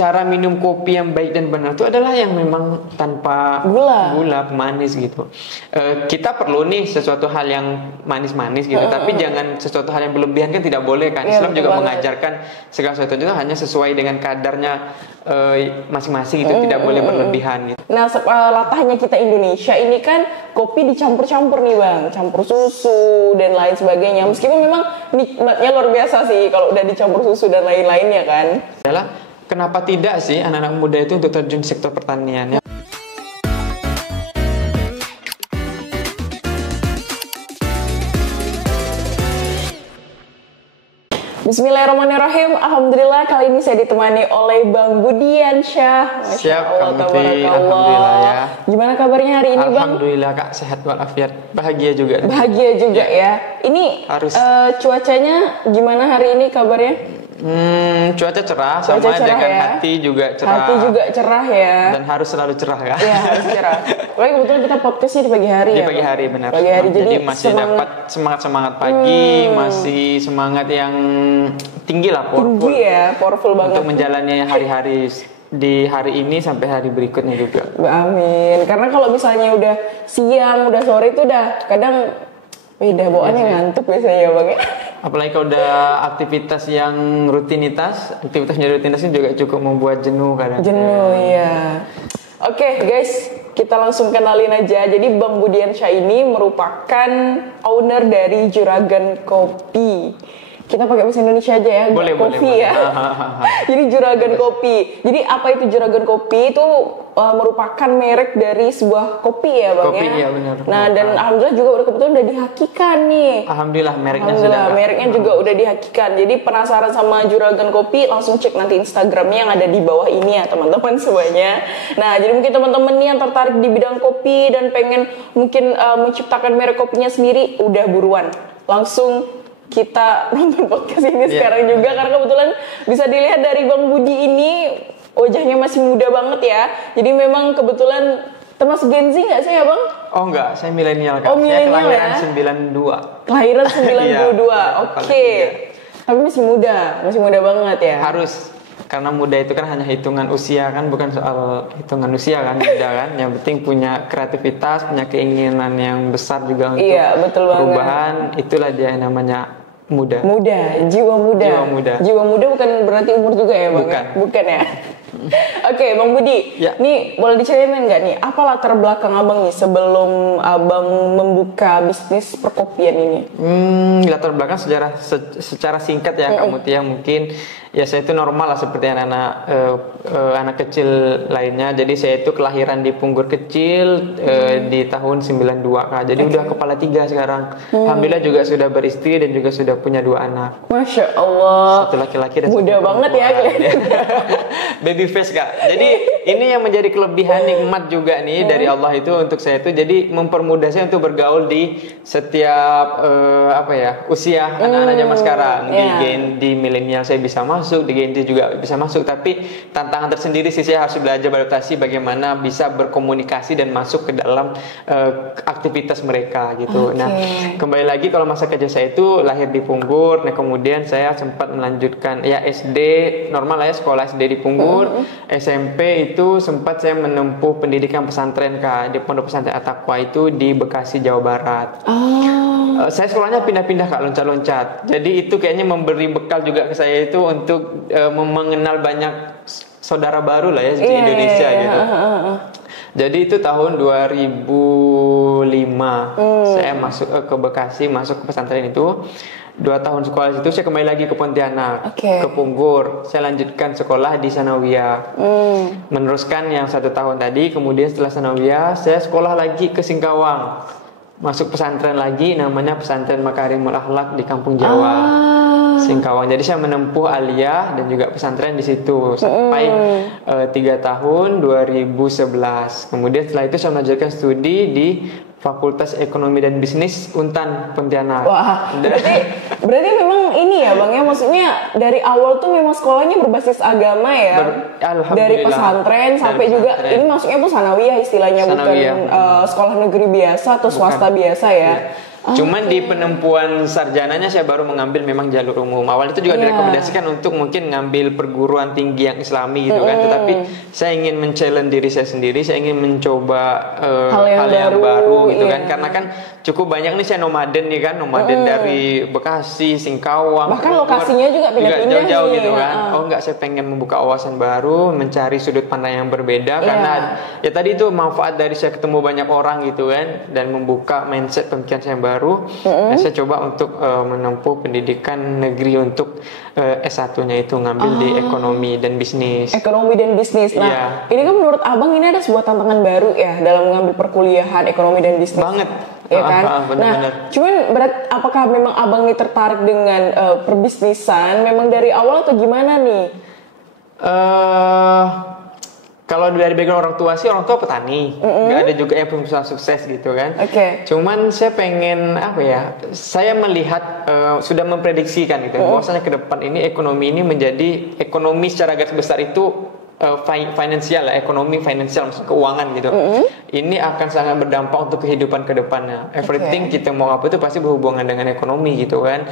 cara minum kopi yang baik dan benar itu adalah yang memang tanpa gula manis gitu. Kita perlu nih sesuatu hal yang manis-manis gitu, tapi jangan sesuatu hal yang berlebihan, kan tidak boleh kan. Islam juga mengajarkan segala sesuatu itu hanya sesuai dengan kadarnya masing-masing gitu, tidak boleh berlebihan gitu. Nah, latahnya kita Indonesia ini kan kopi dicampur-campur nih Bang, campur susu dan lain sebagainya. Meskipun memang nikmatnya luar biasa sih kalau udah dicampur susu dan lain-lainnya kan. Adalah kenapa tidak sih anak-anak muda itu untuk terjun di sektor pertanian? Bismillahirrahmanirrahim. Alhamdulillah kali ini saya ditemani oleh Bang Budiansyah. Siap, alhamdulillah ya. Gimana kabarnya hari ini Bang? Alhamdulillah Kak, sehat walafiat. Bahagia juga. Bahagia juga ya. Ini harus. Cuacanya gimana hari ini kabarnya? Cuaca cerah, sama aja kan ya? Hati juga cerah. Hati juga cerah ya. Dan harus selalu cerah kan? Iya, harus cerah. Pokoknya kebetulan kita podcastnya di pagi hari ya. Di pagi hari benar. Pagi hari, jadi masih dapat semangat pagi, masih semangat yang tinggi lah, powerful. Tinggi ya, powerful banget. Untuk menjalani hari-hari di hari ini sampai hari berikutnya juga. Amin. Karena kalau misalnya udah siang, udah sore itu udah kadang beda bawaannya ngantuk biasanya ya Bang ya. Apalagi kalau udah aktivitas yang rutinitas ini juga cukup membuat jenuh kadang. Jenuh iya. Oke guys, kita langsung kenalin aja. Jadi Bang Budiansyah ini merupakan owner dari Juragan Kopi. Kita pakai bahasa Indonesia aja ya, boleh, kopi boleh. Ya. Jadi Juragan Kopi. Jadi apa itu Juragan Kopi? Itu merupakan merek dari sebuah kopi ya Bang kopi, ya. Iya benar. Nah dan alhamdulillah juga kebetulan udah dihakikan nih. Alhamdulillah mereknya juga udah dihakikan. Jadi penasaran sama Juragan Kopi, langsung cek nanti Instagramnya yang ada di bawah ini ya teman-teman semuanya. Nah jadi mungkin teman-teman nih yang tertarik di bidang kopi dan pengen mungkin menciptakan merek kopinya sendiri, udah buruan langsung kita nonton podcast ini sekarang juga, karena kebetulan bisa dilihat dari Bang Budi ini wajahnya masih muda banget ya. Jadi memang kebetulan termasuk Gen Z nggak sih ya Bang? Oh enggak, saya milenial Kak. Oh, saya kelahiran ya? 92. Kelahiran 92. Oke. Tapi masih muda banget ya. Harus, karena muda itu kan hanya hitungan usia kan, bukan soal hitungan usia kan, muda kan. Yang penting punya kreativitas, punya keinginan yang besar juga untuk perubahan. Itulah dia yang namanya muda. Jiwa muda bukan berarti umur juga ya Bang? Bukan ya. Oke, Bang Budi, nih boleh diceritain nggak nih apa latar belakang Abang nih sebelum Abang membuka bisnis perkopian ini? Latar belakang secara singkat ya Kak Mutia, mungkin ya saya itu normal lah seperti anak kecil lainnya. Jadi saya itu kelahiran di Punggur kecil di tahun 92 Kak. Jadi udah kepala 3 sekarang. Alhamdulillah juga sudah beristri dan juga sudah punya 2 anak. Masya Allah. Satu laki-laki dan muda banget ya kalian. Baby face Kak. Jadi ini yang menjadi kelebihan nikmat juga nih dari Allah itu untuk saya itu. Jadi mempermudah saya untuk bergaul di setiap usia anak-anak zaman sekarang. Di milenial saya bisa masuk, di Gen Z juga bisa masuk, tapi tantangan tersendiri sih, saya harus belajar beradaptasi bagaimana bisa berkomunikasi dan masuk ke dalam aktivitas mereka gitu. Nah, kembali lagi kalau masa kerja saya itu lahir di Punggur, nah kemudian saya sempat melanjutkan ya SD normal lah ya, sekolah SD di Punggur, SMP itu sempat saya menempuh pendidikan pesantren Kak, di Pondok Pesantren At-Taqwa itu di Bekasi, Jawa Barat. Saya sekolahnya pindah-pindah Kak, loncat-loncat. Jadi itu kayaknya memberi bekal juga ke saya itu untuk mengenal banyak saudara baru lah ya di Indonesia gitu. Jadi itu tahun 2005 saya masuk ke Bekasi, masuk ke pesantren itu. 2 tahun sekolah itu saya kembali lagi ke Pontianak, ke Punggur. Saya lanjutkan sekolah di Sanawiyah, meneruskan yang 1 tahun tadi. Kemudian setelah Sanawiyah saya sekolah lagi ke Singkawang, masuk pesantren lagi, namanya Pesantren Makarimul Akhlak di Kampung Jawa, Singkawang. Jadi saya menempuh aliyah dan juga pesantren di situ sampai 3 tahun 2011. Kemudian setelah itu saya melanjutkan studi di Fakultas Ekonomi dan Bisnis Untan Pontianak. Wah, berarti memang ini ya Bang ya, maksudnya dari awal tuh memang sekolahnya berbasis agama ya. Dari pesantren sampai juga ini masuknya tuh sanawiyah istilahnya, bukan sekolah negeri biasa atau swasta biasa ya. Cuman di penempuan sarjananya saya baru mengambil memang jalur umum. Awal itu juga direkomendasikan untuk mungkin ngambil perguruan tinggi yang Islami gitu kan. Tetapi saya ingin men-challenge diri saya sendiri, saya ingin mencoba hal yang baru gitu kan. Karena kan cukup banyak nih saya nomaden nih kan, nomaden dari Bekasi, Singkawang. Bahkan lokasinya juga pindah-pindah jauh-jauh nih. gitu kan. Oh enggak, saya pengen membuka wawasan baru, mencari sudut pandang yang berbeda karena ya tadi itu manfaat dari saya ketemu banyak orang gitu kan dan membuka mindset pemikiran saya yang baru. Nah, saya coba untuk menempuh pendidikan negeri untuk S1-nya itu ngambil di ekonomi dan bisnis. Ekonomi dan bisnis. Nah, ini kan menurut Abang ini ada sebuah tantangan baru ya dalam mengambil perkuliahan ekonomi dan bisnis. Banget. Ya kan? Bener-bener. Nah, cuman apakah memang Abang ini tertarik dengan perbisnisan memang dari awal atau gimana nih? Kalau dari background orang tua sih, orang tua petani, nggak ada juga yang pengusaha sukses gitu kan. Cuman saya pengen apa ya? Saya melihat sudah memprediksikan gitu, bahwasanya ke depan ini ekonomi ini menjadi ekonomi secara garis besar itu finansial, ekonomi finansial, maksud keuangan gitu. Ini akan sangat berdampak untuk kehidupan ke depannya. Everything kita mau apa itu pasti berhubungan dengan ekonomi gitu kan.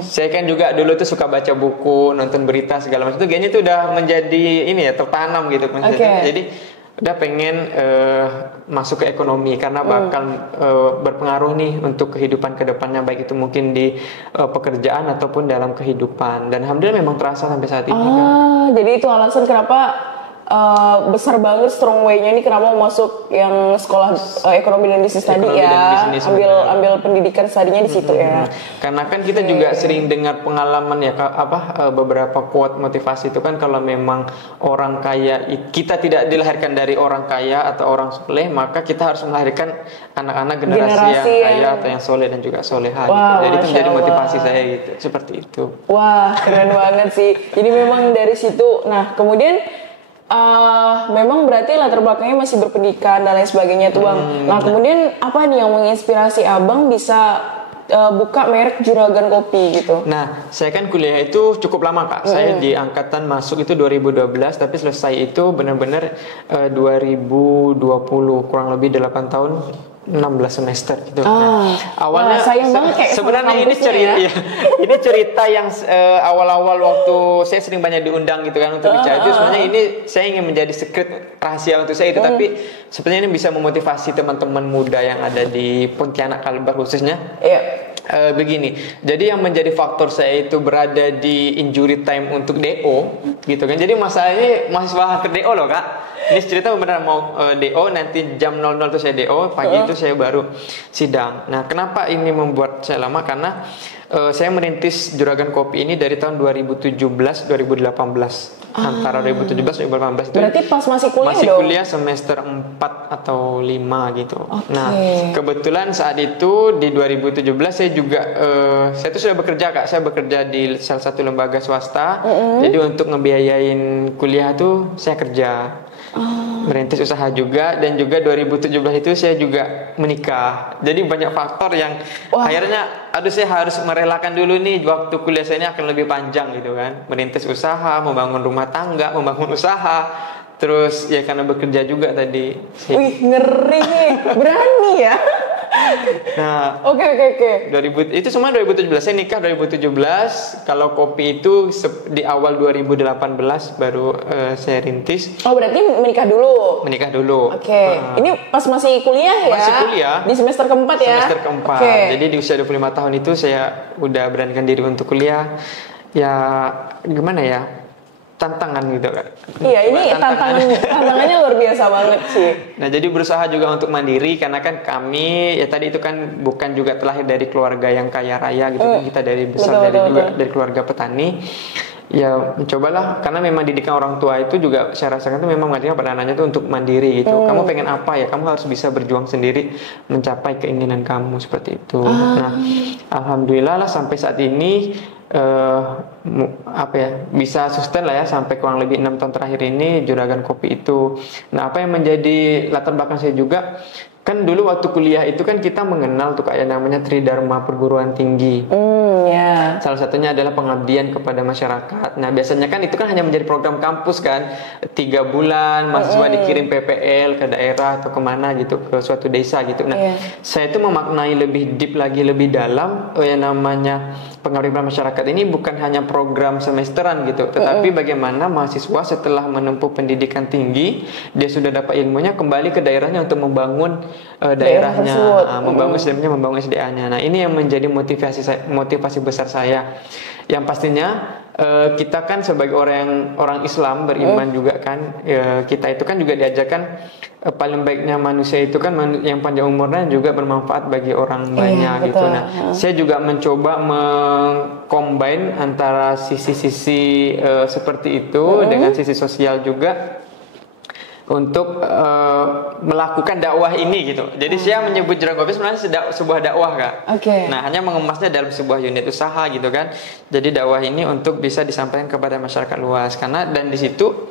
Saya kan juga dulu tuh suka baca buku, nonton berita segala macam itu kayaknya itu udah menjadi ini ya tertanam gitu. Jadi udah pengen masuk ke ekonomi karena bakal berpengaruh nih untuk kehidupan ke depannya, baik itu mungkin di pekerjaan ataupun dalam kehidupan. Dan alhamdulillah memang terasa sampai saat ini kan. Jadi itu alasan kenapa besar banget strong way-nya ini kenapa mau masuk yang sekolah ekonomi dan bisnis tadi ya, ambil pendidikan studinya di situ ya. Karena kan kita juga sering dengar pengalaman ya beberapa quote motivasi itu kan, kalau memang orang kaya, kita tidak dilahirkan dari orang kaya atau orang soleh, maka kita harus melahirkan anak-anak generasi yang kaya atau yang soleh dan juga soleha gitu. Jadi itu menjadi motivasi saya gitu, seperti itu. Wah, keren banget sih. Jadi memang dari situ. Nah, kemudian memang berarti latar belakangnya masih berpendidikan dan lain sebagainya tuh Bang. Nah kemudian apa nih yang menginspirasi Abang bisa buka merek Juragan Kopi gitu? Nah, saya kan kuliah itu cukup lama Kak. Saya di angkatan masuk itu 2012, tapi selesai itu benar-benar 2020, kurang lebih 8 tahun. 16 semester gitu. Awalnya sebenarnya ini cerita ini cerita yang awal-awal waktu saya sering banyak diundang gitu kan untuk bicara itu, sebenarnya ini saya ingin menjadi secret rahasia untuk saya itu, tapi sebenarnya ini bisa memotivasi teman-teman muda yang ada di Pontianak Kalbar khususnya. Begini, jadi yang menjadi faktor saya itu berada di injury time untuk DO gitu kan. Jadi masalahnya mahasiswa hampir DO loh Kak. Ini cerita benar mau DO, nanti jam 00 itu saya DO, pagi itu saya baru sidang. Nah kenapa ini membuat saya lama? Karena saya merintis Juragan Kopi ini dari tahun 2017-2018. Antara 2017-2018 itu berarti pas masih kuliah masih dong? kuliah semester 4 atau 5 gitu. Nah kebetulan saat itu di 2017 saya juga saya tuh sudah bekerja Kak. Saya bekerja di salah satu lembaga swasta. Jadi untuk ngebiayain kuliah tuh saya kerja. Merintis usaha juga, dan juga 2017 itu saya juga menikah. Jadi banyak faktor yang akhirnya saya harus merelakan dulu nih waktu kuliah saya ini akan lebih panjang gitu kan. Merintis usaha, membangun rumah tangga, membangun usaha, terus ya karena bekerja juga tadi. Wih, ngeri nih, berani ya. Nah, oke. 2000 itu semua 2017. Saya nikah 2017. Kalau kopi itu di awal 2018 baru saya rintis. Oh, berarti menikah dulu. Ini pas masih kuliah ya? Masih kuliah. Di semester keempat ya? Semester keempat. Jadi di usia 25 tahun itu saya udah beranikan diri untuk kuliah. Ya gimana ya? Tantangan gitu kan. Iya, ini tantangannya luar biasa banget sih. Nah, jadi berusaha juga untuk mandiri karena kan kami ya tadi itu kan bukan juga terlahir dari keluarga yang kaya raya gitu kan. Kita dari besar dari keluarga petani. Ya mencobalah, karena memang didikan orang tua itu juga saya rasakan itu memang mengajarkan pada anaknya itu untuk mandiri gitu. Kamu pengen apa ya, kamu harus bisa berjuang sendiri mencapai keinginan kamu, seperti itu. Nah, alhamdulillah lah sampai saat ini bisa sustain lah ya sampai kurang lebih 6 tahun terakhir ini Juragan Kopi itu. Nah, apa yang menjadi latar belakang saya juga, kan dulu waktu kuliah itu kan kita mengenal tuh kayak namanya Tridharma Perguruan Tinggi. Iya. Salah satunya adalah pengabdian kepada masyarakat. Nah, biasanya kan itu kan hanya menjadi program kampus kan, 3 bulan mahasiswa dikirim PPL ke daerah atau kemana gitu, ke suatu desa gitu. Nah, saya itu memaknai lebih deep lagi, lebih dalam yang namanya pengabdian masyarakat ini bukan hanya program semesteran gitu, tetapi bagaimana mahasiswa setelah menempuh pendidikan tinggi, dia sudah dapat ilmunya, kembali ke daerahnya untuk membangun daerahnya, membangun SDM-nya, membangun SDA-nya. Nah, ini yang menjadi motivasi besar saya. Yang pastinya kita kan sebagai orang Islam beriman juga kan, kita itu kan juga diajarkan paling baiknya manusia itu kan yang panjang umurnya juga bermanfaat bagi orang banyak gitu. Nah, saya juga mencoba mengcombine antara sisi-sisi seperti itu dengan sisi sosial juga untuk melakukan dakwah ini gitu. Jadi saya menyebut Juragan Kopi sebenarnya sebuah dakwah Kak. Nah, hanya mengemasnya dalam sebuah unit usaha gitu kan. Jadi dakwah ini untuk bisa disampaikan kepada masyarakat luas, karena dan di situ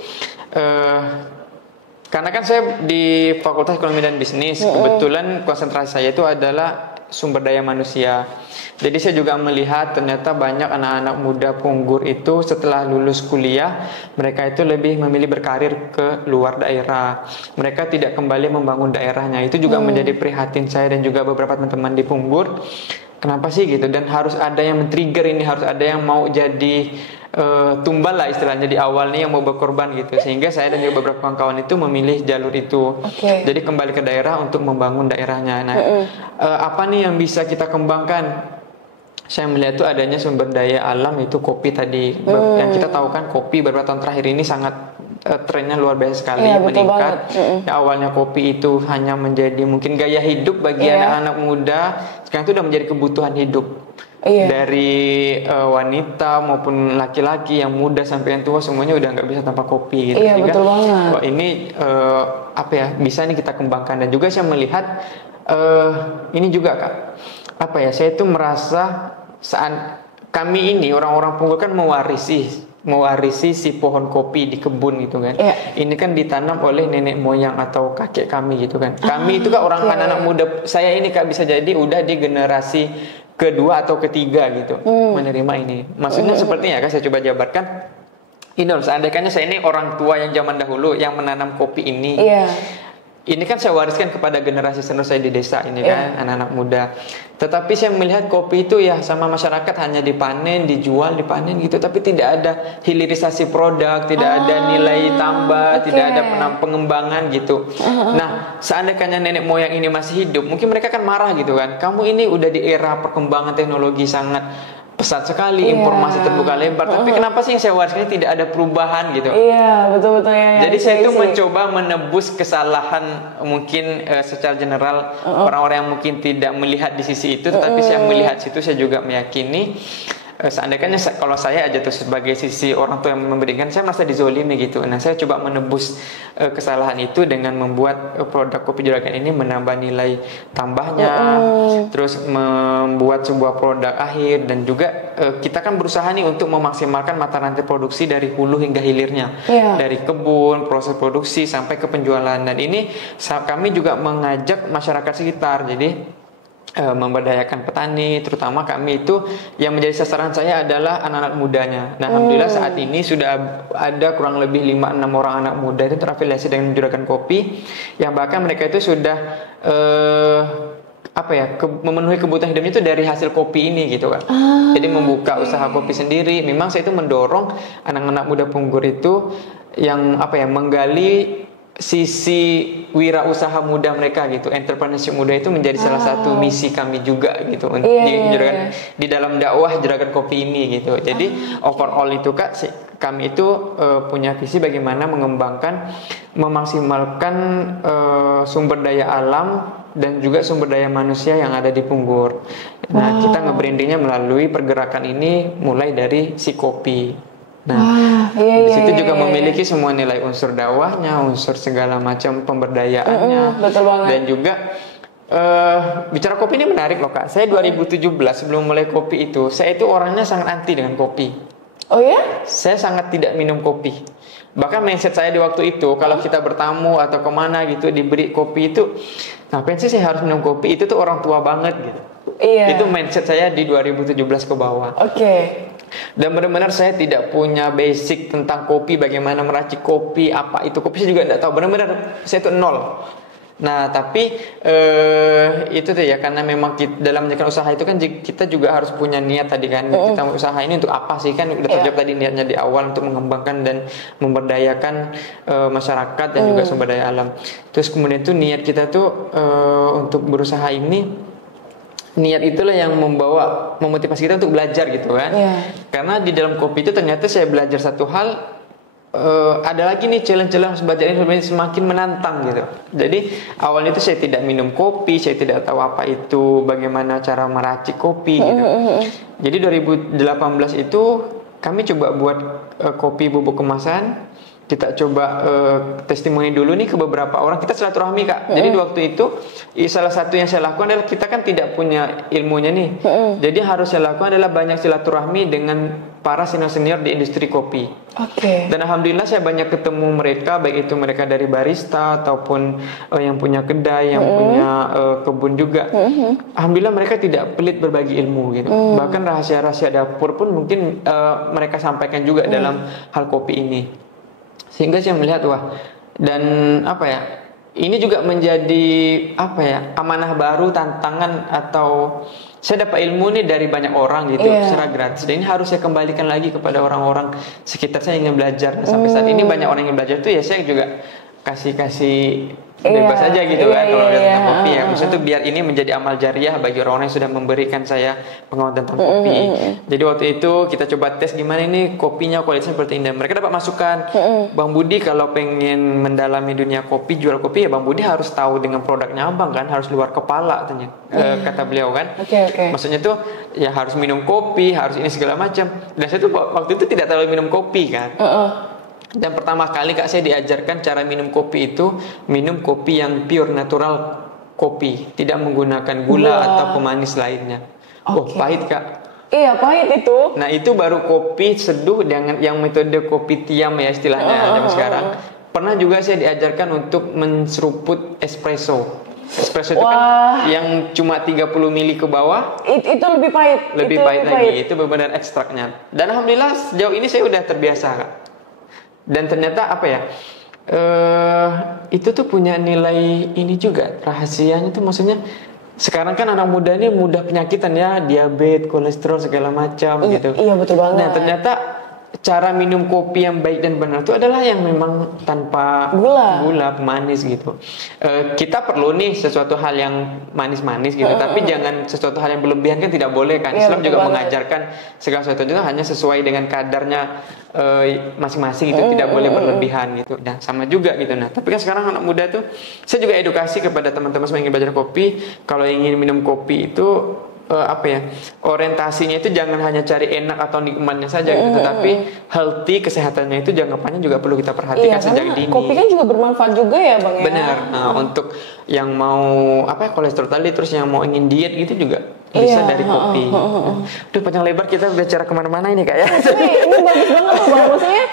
karena kan saya di Fakultas Ekonomi dan Bisnis, kebetulan konsentrasi saya itu adalah sumber daya manusia. Jadi saya juga melihat ternyata banyak anak-anak muda penganggur itu setelah lulus kuliah, mereka itu lebih memilih berkarir ke luar daerah. Mereka tidak kembali membangun daerahnya. Itu juga menjadi prihatin saya dan juga beberapa teman-teman di Punggur. Kenapa sih gitu? Dan harus ada yang men-trigger ini, harus ada yang mau jadi tumbal lah istilahnya di awal nih, yang mau berkorban gitu. Sehingga saya dan juga beberapa kawan-kawan itu memilih jalur itu. Jadi kembali ke daerah untuk membangun daerahnya. Nah, apa nih yang bisa kita kembangkan? Saya melihat itu adanya sumber daya alam, itu kopi tadi. Yang kita tahu kan kopi beberapa tahun terakhir ini sangat trennya luar biasa sekali, meningkat. Ya, awalnya kopi itu hanya menjadi mungkin gaya hidup bagi anak-anak muda, sekarang itu udah menjadi kebutuhan hidup. Dari wanita maupun laki-laki, yang muda sampai yang tua, semuanya udah nggak bisa tanpa kopi gitu. Sehingga wah, ini apa ya, bisa nih kita kembangkan. Dan juga saya melihat ini juga Kak, apa ya, saya itu merasa saat kami ini orang-orang Punggur kan mewarisi si pohon kopi di kebun gitu kan. Ini kan ditanam oleh nenek moyang atau kakek kami gitu kan. Kami itu kan orang anak-anak muda, saya ini Kak bisa jadi udah di generasi kedua atau ketiga gitu menerima ini. Maksudnya sepertinya Kak, saya coba jabarkan. Ini loh, seandainya saya ini orang tua yang zaman dahulu yang menanam kopi ini. Ini kan saya wariskan kepada generasi penerus saya di desa ini kan, anak-anak muda. Tetapi saya melihat kopi itu ya sama masyarakat hanya dipanen, dijual, dipanen gitu. Tapi tidak ada hilirisasi produk, tidak ada nilai tambah, tidak ada pengembangan gitu. Nah, seandainya nenek moyang ini masih hidup, mungkin mereka kan marah gitu kan. Kamu ini udah di era perkembangan teknologi sangat pesat sekali, informasi terbuka lebar, tapi kenapa sih yang saya wariskan ini tidak ada perubahan gitu? Betul-betul ya. Jadi saya itu mencoba menebus kesalahan mungkin secara general orang-orang yang mungkin tidak melihat di sisi itu, tetapi saya melihat situ, saya juga meyakini seandainya kalau saya aja tuh sebagai sisi orang tua yang memberikan, saya merasa dizolimi gitu. Nah, saya coba menebus kesalahan itu dengan membuat produk kopi Juragan ini menambah nilai tambahnya, terus membuat sebuah produk akhir, dan juga kita kan berusaha nih untuk memaksimalkan mata rantai produksi dari hulu hingga hilirnya, dari kebun, proses produksi sampai ke penjualan. Dan ini kami juga mengajak masyarakat sekitar, jadi memberdayakan petani, terutama kami itu yang menjadi sasaran saya adalah anak-anak mudanya. Nah, alhamdulillah saat ini sudah ada kurang lebih 5-6 orang anak muda itu terafiliasi dengan Juragan Kopi, yang bahkan mereka itu sudah memenuhi kebutuhan hidupnya itu dari hasil kopi ini gitu kan. Jadi membuka usaha kopi sendiri. Memang saya itu mendorong anak-anak muda Punggur itu yang menggali sisi wirausaha muda mereka gitu, entrepreneurship muda itu menjadi salah satu misi kami juga gitu di dalam dakwah Juragan Kopi ini gitu. Jadi overall itu Kak, kami itu punya visi bagaimana mengembangkan, memaksimalkan sumber daya alam dan juga sumber daya manusia yang ada di Punggur. Nah, kita nge-brandingnya melalui pergerakan ini mulai dari si kopi. Nah, di situ juga memiliki semua nilai unsur dakwahnya, unsur segala macam pemberdayaannya, betul banget. Dan juga bicara kopi ini menarik loh Kak. Saya 2017 sebelum mulai kopi itu, saya itu orangnya sangat anti dengan kopi. Oh ya? Saya sangat tidak minum kopi. Bahkan mindset saya di waktu itu, kalau kita bertamu atau kemana gitu diberi kopi itu, ngapain sih saya harus minum kopi? Itu tuh orang tua banget gitu. Iya. Itu mindset saya di 2017 ke bawah. Oke. Dan benar-benar saya tidak punya basic tentang kopi, bagaimana meracik kopi, apa itu kopi saya juga tidak tahu. Benar-benar saya itu nol. Nah, tapi itu tuh ya, karena memang dalam menjalankan usaha itu kan kita juga harus punya niat tadi kan. Kita usaha ini untuk apa sih, kan udah terjawab tadi niatnya di awal untuk mengembangkan dan memberdayakan masyarakat dan juga sumber daya alam. Terus kemudian tuh niat kita tuh untuk berusaha ini, niat itulah yang memotivasi kita untuk belajar gitu kan. Karena di dalam kopi itu ternyata saya belajar satu hal, ada lagi nih challenge-challenge belajar ini semakin menantang gitu. Jadi awalnya itu saya tidak minum kopi, saya tidak tahu apa itu, bagaimana cara meracik kopi gitu. Jadi 2018 itu kami coba buat kopi bubuk kemasan. Kita coba testimoni dulu nih ke beberapa orang. Kita silaturahmi Kak. Jadi di waktu itu salah satu yang saya lakukan adalah, kita kan tidak punya ilmunya nih. Jadi harus saya lakukan adalah banyak silaturahmi dengan para senior-senior di industri kopi. Dan alhamdulillah saya banyak ketemu mereka, baik itu mereka dari barista ataupun yang punya kedai, yang punya kebun juga. Alhamdulillah mereka tidak pelit berbagi ilmu gitu. Bahkan rahasia-rahasia dapur pun mungkin mereka sampaikan juga dalam hal kopi ini. Sehingga saya melihat dan apa ya, ini juga menjadi apa ya, amanah baru, tantangan, atau saya dapat ilmu nih dari banyak orang gitu secara gratis, dan ini harus saya kembalikan lagi kepada orang-orang sekitar saya yang ingin belajar. Nah, sampai saat ini banyak orang yang belajar tuh ya, saya juga kasih bebas aja gitu kan kalau tentang kopi ya. Maksudnya tuh biar ini menjadi amal jariah bagi orang-orang yang sudah memberikan saya pengetahuan tentang kopi. Jadi waktu itu kita coba tes gimana ini kopinya kualitasnya seperti ini. Mereka dapat masukan, Bang Budi kalau pengen mendalami dunia kopi, jual kopi ya Bang Budi harus tahu dengan produknya Abang kan, harus luar kepala katanya. Kata beliau kan. Maksudnya tuh ya harus minum kopi, harus ini segala macam. Dan saya tuh waktu itu tidak terlalu minum kopi kan. Dan pertama kali Kak saya diajarkan cara minum kopi itu minum kopi yang pure natural kopi, tidak menggunakan gula atau pemanis lainnya. Pahit Kak. Iya, pahit itu. Nah, itu baru kopi seduh dengan yang metode kopi tiam ya istilahnya zaman sekarang. Pernah juga saya diajarkan untuk menseruput espresso. Espresso itu kan yang cuma 30 mili ke bawah. Itu lebih pahit. Lebih pahit lagi. Itu benar-benar ekstraknya. Dan alhamdulillah sejauh ini saya udah terbiasa Kak. Dan ternyata apa ya, itu tuh punya nilai ini juga, rahasianya tuh maksudnya sekarang kan anak muda ini mudah penyakitan ya, diabetes, kolesterol segala macam gitu. Iya betul banget. Nah ternyata cara minum kopi yang baik dan benar itu adalah yang memang tanpa gula pemanis gitu. Kita perlu nih sesuatu hal yang manis-manis gitu, tapi jangan sesuatu hal yang berlebihan, kan tidak boleh kan. Islam juga mengajarkan segala sesuatu itu hanya sesuai dengan kadarnya masing-masing gitu, tidak boleh berlebihan gitu. Nah sama juga gitu. Nah tapi kan sekarang anak muda tuh, saya juga edukasi kepada teman-teman yang ingin belajar kopi, kalau ingin minum kopi itu apa ya, orientasinya itu jangan hanya cari enak atau nikmatnya saja gitu, tapi healthy, kesehatannya itu jangka panjang juga perlu kita perhatikan sejak dini. Kopi kan juga bermanfaat juga ya Bang ya. Benar. Nah, untuk yang mau apa kolesterol tadi, terus yang mau ingin diet gitu juga bisa dari kopi. Udah panjang lebar kita bicara kemana-mana ini Kak ya. Ini bagus banget loh Bang. Maksudnya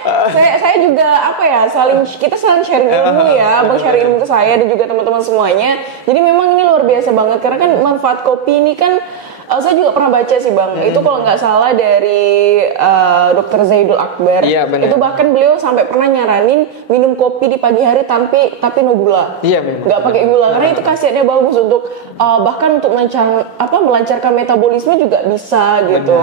saya juga apa ya, kita saling sharing ilmu ya. Bang sharing ilmu ke saya dan juga teman-teman semuanya. Jadi memang ini luar biasa banget, karena kan manfaat kopi ini kan saya juga pernah baca sih Bang, itu kalau nggak salah dari Dr. Zaidul Akbar, itu bahkan beliau sampai pernah nyaranin minum kopi di pagi hari tapi no gula, nggak pakai gula, karena itu khasiatnya bagus untuk bahkan untuk melancarkan metabolisme juga bisa gitu.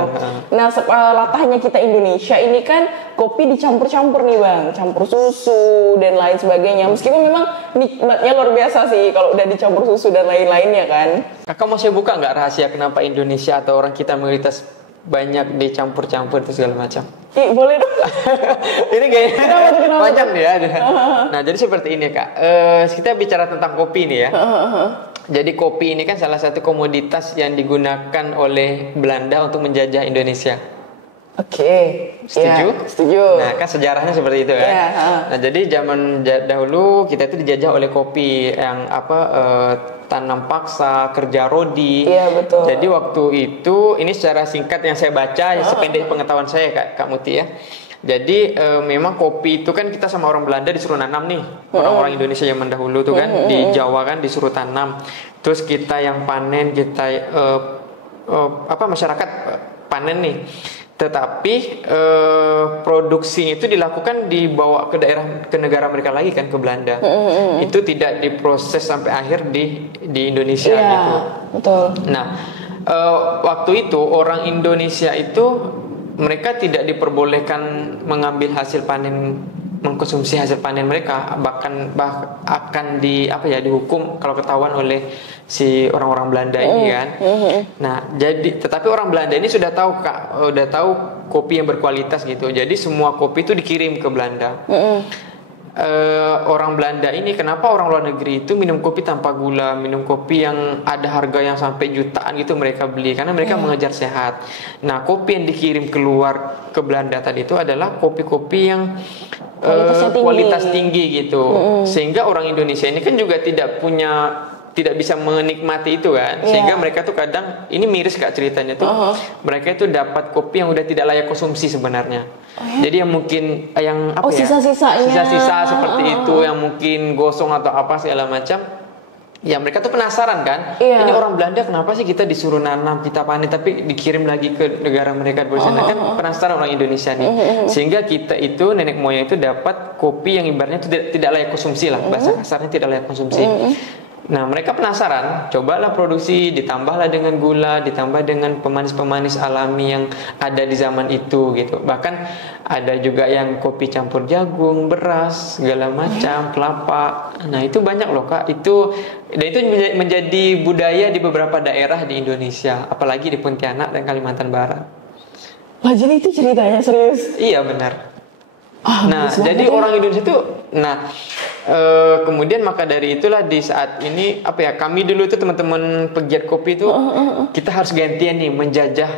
Nah latahnya kita Indonesia ini kan kopi dicampur-campur nih Bang, campur susu dan lain sebagainya. Meskipun memang nikmatnya luar biasa sih kalau udah dicampur susu dan lain-lainnya kan. Kakak mau saya buka nggak rahasia kenapa Indonesia atau orang kita mayoritas banyak dicampur-campur itu segala macam? Boleh dong. Ini kayaknya macam ya. Nah jadi seperti ini Kak, kita bicara tentang kopi nih ya. Jadi kopi ini kan salah satu komoditas yang digunakan oleh Belanda untuk menjajah Indonesia. Setuju? Setuju. Nah kan sejarahnya seperti itu kan. Nah jadi zaman dahulu kita itu dijajah oleh kopi yang tanam paksa, kerja rodi. Betul. Jadi waktu itu, ini secara singkat yang saya baca, sependek pengetahuan saya Kak Muti ya. Jadi memang kopi itu kan kita sama orang Belanda disuruh nanam nih. Orang-orang Indonesia yang mendahulu tuh kan di Jawa kan disuruh tanam. Terus kita yang panen, kita masyarakat panen nih. Tetapi produksi itu dilakukan dibawa ke negara mereka lagi kan, ke Belanda. Itu tidak diproses sampai akhir di Indonesia gitu. Betul. Nah, waktu itu orang Indonesia itu mereka tidak diperbolehkan mengambil hasil panen, mengkonsumsi hasil panen mereka, bahkan akan dihukum kalau ketahuan oleh si orang-orang Belanda ini kan. Nah, tetapi orang Belanda ini sudah tahu kopi yang berkualitas gitu. Jadi semua kopi itu dikirim ke Belanda. Orang Belanda ini, kenapa orang luar negeri itu minum kopi tanpa gula, minum kopi yang ada harga yang sampai jutaan gitu mereka beli, karena mereka mengejar sehat. Nah, kopi yang dikirim keluar ke Belanda tadi itu adalah kopi-kopi yang kualitas tinggi gitu. Sehingga orang Indonesia ini kan juga tidak bisa menikmati itu kan, sehingga mereka tuh kadang ini miris Kak ceritanya tuh, mereka itu dapat kopi yang udah tidak layak konsumsi sebenarnya. Jadi yang mungkin sisa-sisa seperti itu, yang mungkin gosong atau apa segala macam. Ya mereka tuh penasaran kan, ini orang Belanda kenapa sih kita disuruh nanam, kita panen tapi dikirim lagi ke negara mereka di sana kan, penasaran orang Indonesia nih. Sehingga kita itu nenek moyang itu dapat kopi yang ibaratnya itu tidak layak konsumsi lah, bahasa kasarnya tidak layak konsumsi. Nah, mereka penasaran, cobalah produksi, ditambahlah dengan gula, ditambah dengan pemanis-pemanis alami yang ada di zaman itu gitu. Bahkan ada juga yang kopi campur jagung, beras, segala macam, kelapa. Nah, itu banyak loh Kak. Itu menjadi budaya di beberapa daerah di Indonesia, apalagi di Pontianak dan Kalimantan Barat. Wah, jadi itu ceritanya serius? Iya, benar. Nah, jadi orang Indonesia itu, kemudian maka dari itulah di saat ini kami dulu itu teman-teman pegiat kopi itu kita harus gantian nih menjajah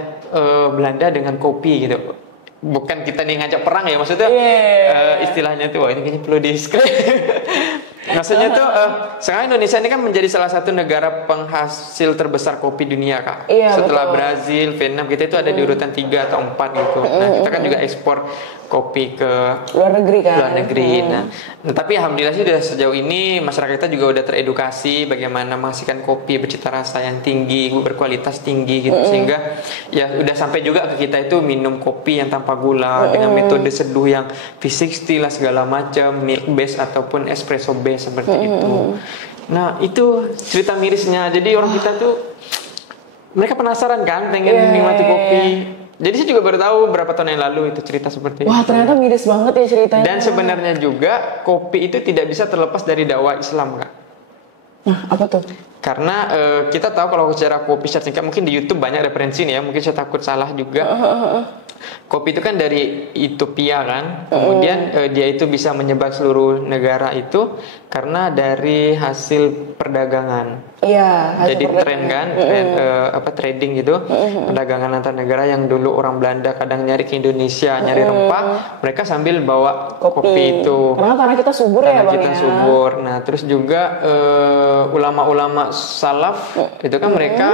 Belanda dengan kopi gitu. Bukan kita nih ngajak perang ya, maksudnya istilahnya tuh ini kayaknya perlu di-describe. Maksudnya tuh sekarang Indonesia ini kan menjadi salah satu negara penghasil terbesar kopi dunia Kak. Setelah Brazil, Vietnam, kita itu ada di urutan 3 atau 4 gitu. Nah, kita kan juga ekspor kopi ke luar negeri kan. Nah, tapi alhamdulillah sih sejauh ini masyarakat kita juga udah teredukasi bagaimana menghasilkan kopi bercita rasa yang tinggi, berkualitas tinggi gitu, sehingga ya udah sampai juga ke kita itu minum kopi yang tanpa gula dengan metode seduh yang V60 lah segala macam, milk base ataupun espresso base seperti itu. Nah, itu cerita mirisnya. Jadi orang kita tuh mereka penasaran kan, pengen nikmati kopi. Jadi saya juga baru tahu berapa tahun yang lalu itu cerita seperti itu. Wah, ternyata miris banget ya ceritanya. Dan sebenarnya juga kopi itu tidak bisa terlepas dari dakwah Islam Kak. Nah, apa tuh? Karena kita tahu kalau secara kopi secara singkat, mungkin di YouTube banyak referensi nih ya, mungkin saya takut salah juga. Kopi itu kan dari Ethiopia kan, kemudian dia itu bisa menyebar seluruh negara itu karena dari hasil perdagangan. Iya. Jadi tren kan, trading gitu, perdagangan antar negara yang dulu orang Belanda kadang nyari ke Indonesia, nyari rempah, mereka sambil bawa kopi itu. Karena tanah kita subur ya Bang. Kita subur. Nah, terus juga ulama-ulama salaf itu kan mereka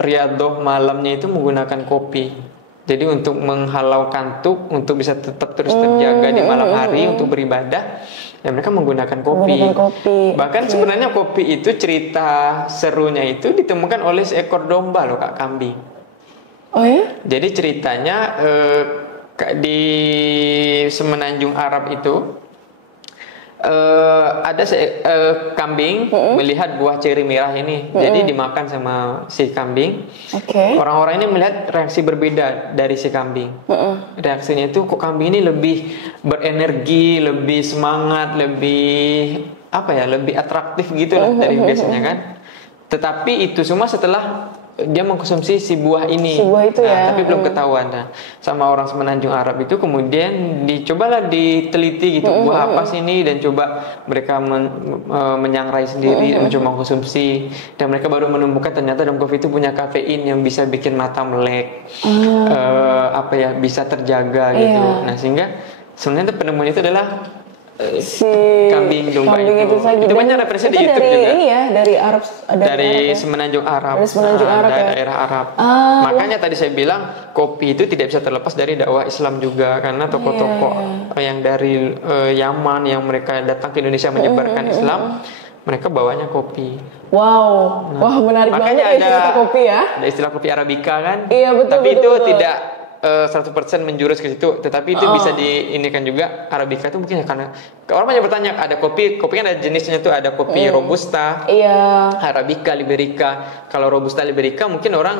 riadoh malamnya itu menggunakan kopi. Jadi untuk menghalau kantuk, untuk bisa tetap terus terjaga di malam hari untuk beribadah, ya mereka menggunakan kopi. Bahkan sebenarnya kopi itu cerita serunya itu ditemukan oleh seekor domba loh Kak, kambing. Oh ya? Jadi ceritanya di Semenanjung Arab itu ada kambing melihat buah ceri merah ini, jadi dimakan sama si kambing. Orang-orang ini melihat reaksi berbeda dari si kambing. Reaksinya itu kok kambing ini lebih berenergi, lebih semangat, lebih lebih atraktif gitu lah dari biasanya kan. Tetapi itu semua setelah dia mengkonsumsi si buah ini. Tapi belum ketahuan. Nah, sama orang Semenanjung Arab itu kemudian dicobalah diteliti gitu, buah apa sih ini, dan coba mereka menyangrai sendiri, mencoba mengkonsumsi, dan mereka baru menemukan ternyata dalam kopi itu punya kafein yang bisa bikin mata melek, bisa terjaga gitu. Nah, sehingga sebenarnya penemuan itu adalah si kambing domba itu saja. Itu banyak referensi di YouTube dari juga. Ini ya, dari Arab, dari Semenanjung Arab. Daerah Arab. Makanya tadi saya bilang kopi itu tidak bisa terlepas dari dakwah Islam juga, karena tokoh-tokoh yang dari Yaman yang mereka datang ke Indonesia menyebarkan Islam, mereka bawanya kopi. Wow, wah menarik banget Makanya ya cerita kopi ya. ada istilah kopi Arabica kan. Iya, betul, Tapi betul, itu betul. tidak 100% menjurus ke situ, tetapi itu bisa diinikan juga. Arabica itu mungkin karena orang banyak bertanya, ada kopi kan ada jenisnya tuh, ada kopi robusta, Iya. Arabica, Liberica. Kalau robusta, Liberica mungkin orang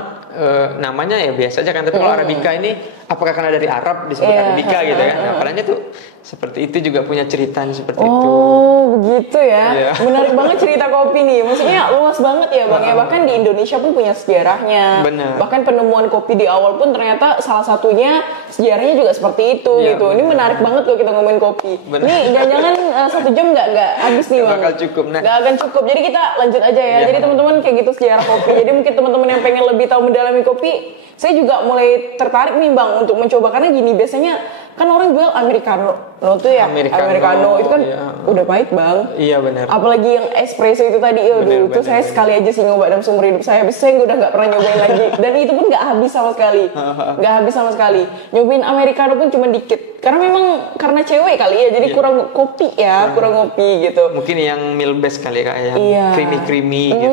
namanya ya biasa aja kan, tapi kalau Arabica ini apakah karena dari Arab disebut Arabica gitu kan? Nah, padahal tuh seperti itu juga punya ceritanya seperti itu. Oh begitu ya. Iya. Menarik banget cerita kopi nih. Maksudnya luas banget ya Bang ya. Bahkan di Indonesia pun punya sejarahnya. Benar. Bahkan penemuan kopi di awal pun ternyata salah satunya sejarahnya juga seperti itu Iya, gitu. Ini benar. menarik banget loh kita ngomongin kopi. Benar. Nih jangan-jangan 1 jam nggak habis nih Bang. Bakal cukup. Nah. Nggak akan cukup. Jadi kita lanjut aja ya. Iya. Jadi teman-teman kayak gitu sejarah kopi. Jadi mungkin teman-teman yang pengen lebih tahu mendalami kopi, saya juga mulai tertarik nih Bang untuk mencoba, karena gini biasanya kan orang jual Americano tuh ya. Americano itu kan iya. udah pahit Bang. Iya benar. Apalagi yang espresso itu tadi, aduh itu saya sekali aja sih nyoba dalam seumur hidup saya. Habis saya udah nggak pernah nyobain lagi. Dan itu pun nggak habis sama sekali. Nggak habis sama sekali. Nyobain Americano pun cuma dikit. Karena memang karena cewek kali ya, jadi kurang kopi ya, kurang kopi gitu. Mungkin yang milk base kali kayak yang Iya. creamy gitu.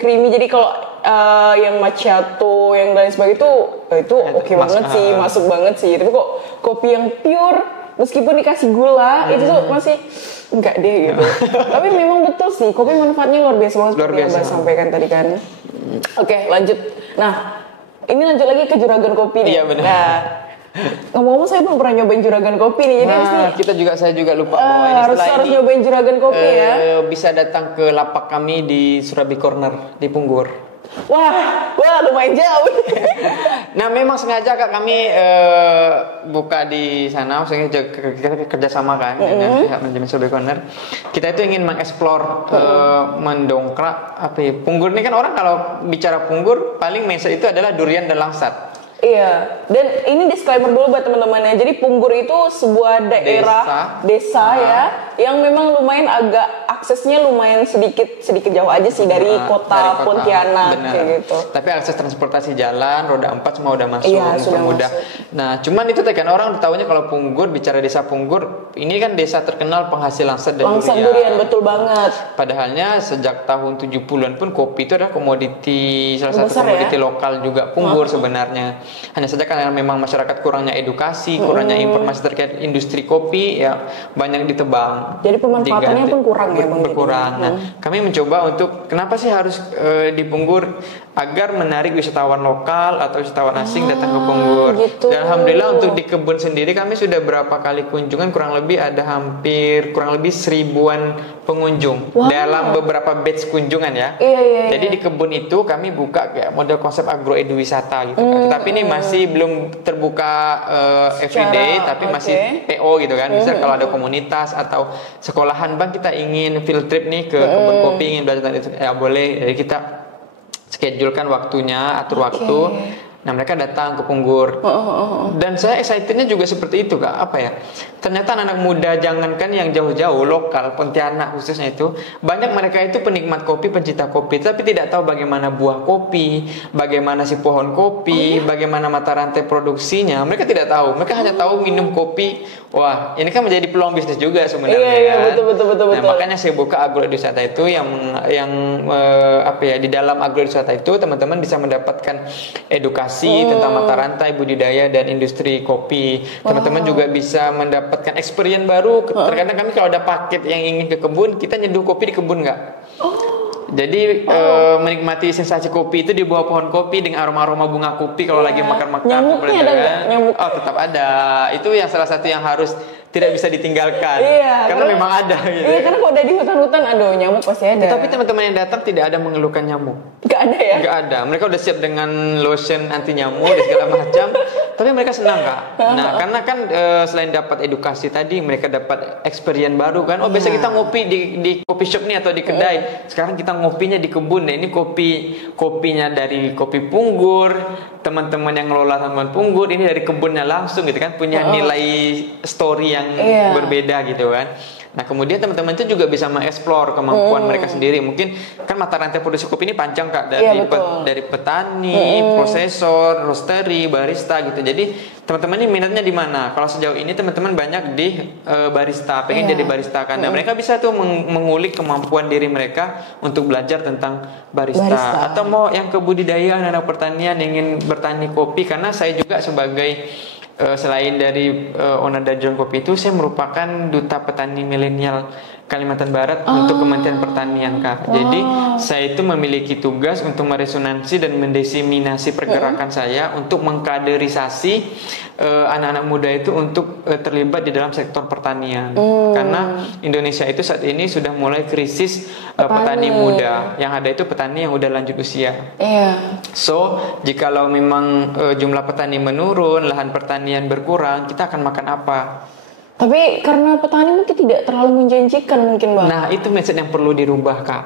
Creamy. Jadi kalau yang macchiato yang lain sebagainya itu oke banget sih, masuk banget sih. Tapi kok kopi yang pure meskipun dikasih gula itu tuh masih enggak deh gitu. Tapi memang betul sih, kopi manfaatnya luar biasa banget seperti yang Mbak sampaikan tadi kan. Oke, lanjut. Nah, ini lanjut lagi ke juragan kopi nih. Iya, benar. Nah, ngomong-ngomong saya belum pernah nyobain juragan kopi nih. Jadi Saya juga lupa bahwa ini harus setelah ini nyobain juragan kopi ya. bisa datang ke lapak kami di Surabi Corner di Punggur. Wah, lumayan jauh. Nah, memang sengaja Kak kami buka di sana, maksudnya kita kerjasama kan dengan pihak manajemen Surabi Corner. Kita itu ingin mengeksplor, mendongkrak apa ya? Punggur ini kan orang kalau bicara Punggur paling mindset itu adalah durian dan langsat. Iya, dan ini disclaimer dulu buat teman-temannya. Jadi Punggur itu sebuah daerah desa ya, yang memang lumayan agak aksesnya lumayan sedikit jauh aja sih dari kota Pontianak kayak gitu. Tapi akses transportasi jalan, roda 4 semua udah masuk, Iya, sudah mudah. masuk. Nah, cuman itu kan orang tahunya kalau Punggur, bicara desa Punggur, ini kan desa terkenal penghasil langsat dan durian, betul banget. Padahalnya sejak tahun 70-an pun kopi itu adalah komoditi, salah satu besar komoditi ya? lokal juga Punggur sebenarnya. Hanya saja karena memang masyarakat kurangnya edukasi, kurangnya informasi terkait industri kopi, ya banyak ditebang. Jadi pemanfaatannya pun kurang ya Bang. Berkurang. Nah, kami mencoba untuk kenapa sih harus di Punggur, agar menarik wisatawan lokal atau wisatawan asing datang ke Punggur. Gitu. Dan alhamdulillah untuk di kebun sendiri kami sudah berapa kali kunjungan, kurang lebih 1,000-an pengunjung dalam beberapa batch kunjungan ya. Iya. Jadi di kebun itu kami buka kayak model konsep agroeduwisata gitu kan. Tapi ini masih belum terbuka everyday, tapi masih PO gitu kan. Bisa kalau ada komunitas atau sekolahan Bang kita ingin field trip nih ke kebun kopi, ingin belajar tentang itu, ya boleh. Jadi kita schedulekan waktunya, atur waktu. Nah, mereka datang ke Punggur. Dan saya excitednya juga seperti itu Kak. Apa ya? Ternyata anak muda, jangankan yang jauh-jauh, lokal, Pontianak khususnya itu, banyak mereka itu penikmat kopi, pencinta kopi, tapi tidak tahu bagaimana buah kopi, bagaimana si pohon kopi, bagaimana mata rantai produksinya. Mereka tidak tahu. Mereka hanya tahu minum kopi. Wah, ini kan menjadi peluang bisnis juga sebenarnya. Iya, kan? betul. Nah, makanya saya buka agrowisata itu yang di dalam agrowisata itu teman-teman bisa mendapatkan edukasi tentang mata rantai, budidaya dan industri kopi. Teman-teman juga bisa mendapatkan experience baru. Terkadang kami kalau ada paket yang ingin ke kebun, kita nyeduh kopi di kebun nggak? Jadi menikmati sensasi kopi itu di bawah pohon kopi dengan aroma-aroma bunga kopi kalau lagi makan-makan. Nyamuknya ada nggak? Nyamuk. Oh, tetap ada. Itu yang salah satu yang harus tidak bisa ditinggalkan. Iya, karena memang ada gitu. Iya, karena kalau ada di hutan-hutan, aduh nyamuk pasti ada. Tapi teman-teman yang datang tidak ada mengeluhkan nyamuk. Nggak ada ya? Nggak ada. Mereka udah siap dengan lotion anti nyamuk dan segala macam. Tapi mereka senang Kak. Nah, karena kan selain dapat edukasi tadi, mereka dapat experience baru kan. Oh, biasa kita ngopi di coffee shop nih atau di kedai. Sekarang kita ngopinya di kebun. Nah, ini kopinya dari kopi Punggur. Teman-teman yang ngelola tanaman Punggur ini dari kebunnya langsung gitu kan, punya nilai story yang berbeda gitu kan. Nah, kemudian teman-teman itu juga bisa mengeksplor kemampuan mereka sendiri. Mungkin kan mata rantai produksi kopi ini panjang Kak, dari petani, prosesor, roastery, barista gitu. Jadi teman-teman ini minatnya di mana? Kalau sejauh ini teman-teman banyak di barista, pengen jadi barista kan. Nah, mereka bisa tuh mengulik kemampuan diri mereka untuk belajar tentang barista. Atau mau yang kebudidayaan, anak pertanian ingin bertani kopi, karena saya juga sebagai selain dari Onada John Kopi itu, saya merupakan duta petani milenial Kalimantan Barat untuk Kementerian Pertanian Kak. Jadi saya itu memiliki tugas untuk meresonansi dan mendiseminasi pergerakan saya untuk mengkaderisasi anak-anak muda itu untuk terlibat di dalam sektor pertanian. Karena Indonesia itu saat ini sudah mulai krisis petani muda. Yang ada itu petani yang udah lanjut usia. So, jikalau memang jumlah petani menurun, lahan pertanian berkurang, kita akan makan apa? Tapi karena petani mungkin tidak terlalu menjanjikan mungkin Bang. Nah, itu mindset yang perlu dirubah Kak.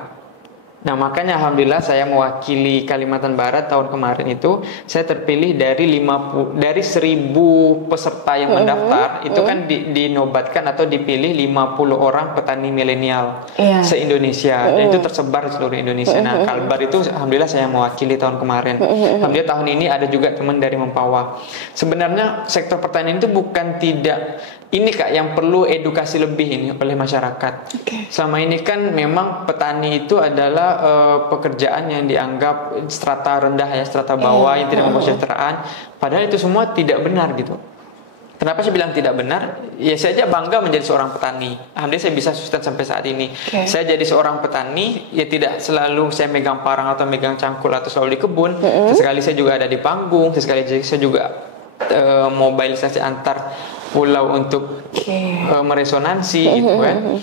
Nah, makanya alhamdulillah saya mewakili Kalimantan Barat tahun kemarin itu, saya terpilih dari 1000 peserta yang mendaftar, itu kan dinobatkan atau dipilih 50 orang petani milenial se-Indonesia. Dan itu tersebar di seluruh Indonesia. Nah, Kalbar itu alhamdulillah saya mewakili tahun kemarin. Alhamdulillah tahun ini ada juga teman dari Mempawah. Sebenarnya sektor pertanian itu bukan tidak ini Kak, yang perlu edukasi lebih ini oleh masyarakat. Selama ini kan memang petani itu adalah pekerjaan yang dianggap strata rendah ya, strata bawah yang tidak membawa kesejahteraan. Padahal itu semua tidak benar gitu. Kenapa saya bilang tidak benar? Ya saya aja bangga menjadi seorang petani. Alhamdulillah saya bisa sustain sampai saat ini. Saya jadi seorang petani, ya tidak selalu saya megang parang atau megang cangkul atau selalu di kebun. Sesekali saya juga ada di panggung, sesekali saya juga mobilisasi antar pulau untuk meresonansi gitu kan.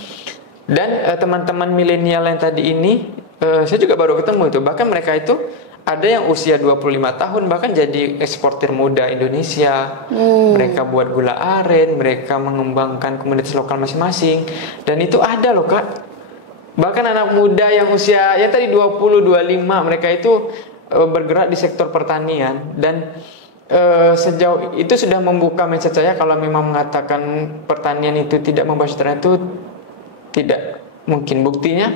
Dan teman-teman milenial yang tadi ini saya juga baru ketemu itu, bahkan mereka itu ada yang usia 25 tahun bahkan jadi eksportir muda Indonesia. Mereka buat gula aren, mereka mengembangkan komunitas lokal masing-masing, dan itu ada loh Kak. Bahkan anak muda yang usia ya tadi 20-25, mereka itu bergerak di sektor pertanian. Dan sejauh itu sudah membuka mindset saya kalau memang mengatakan pertanian itu tidak membawa kesejahteraan itu tidak mungkin. Buktinya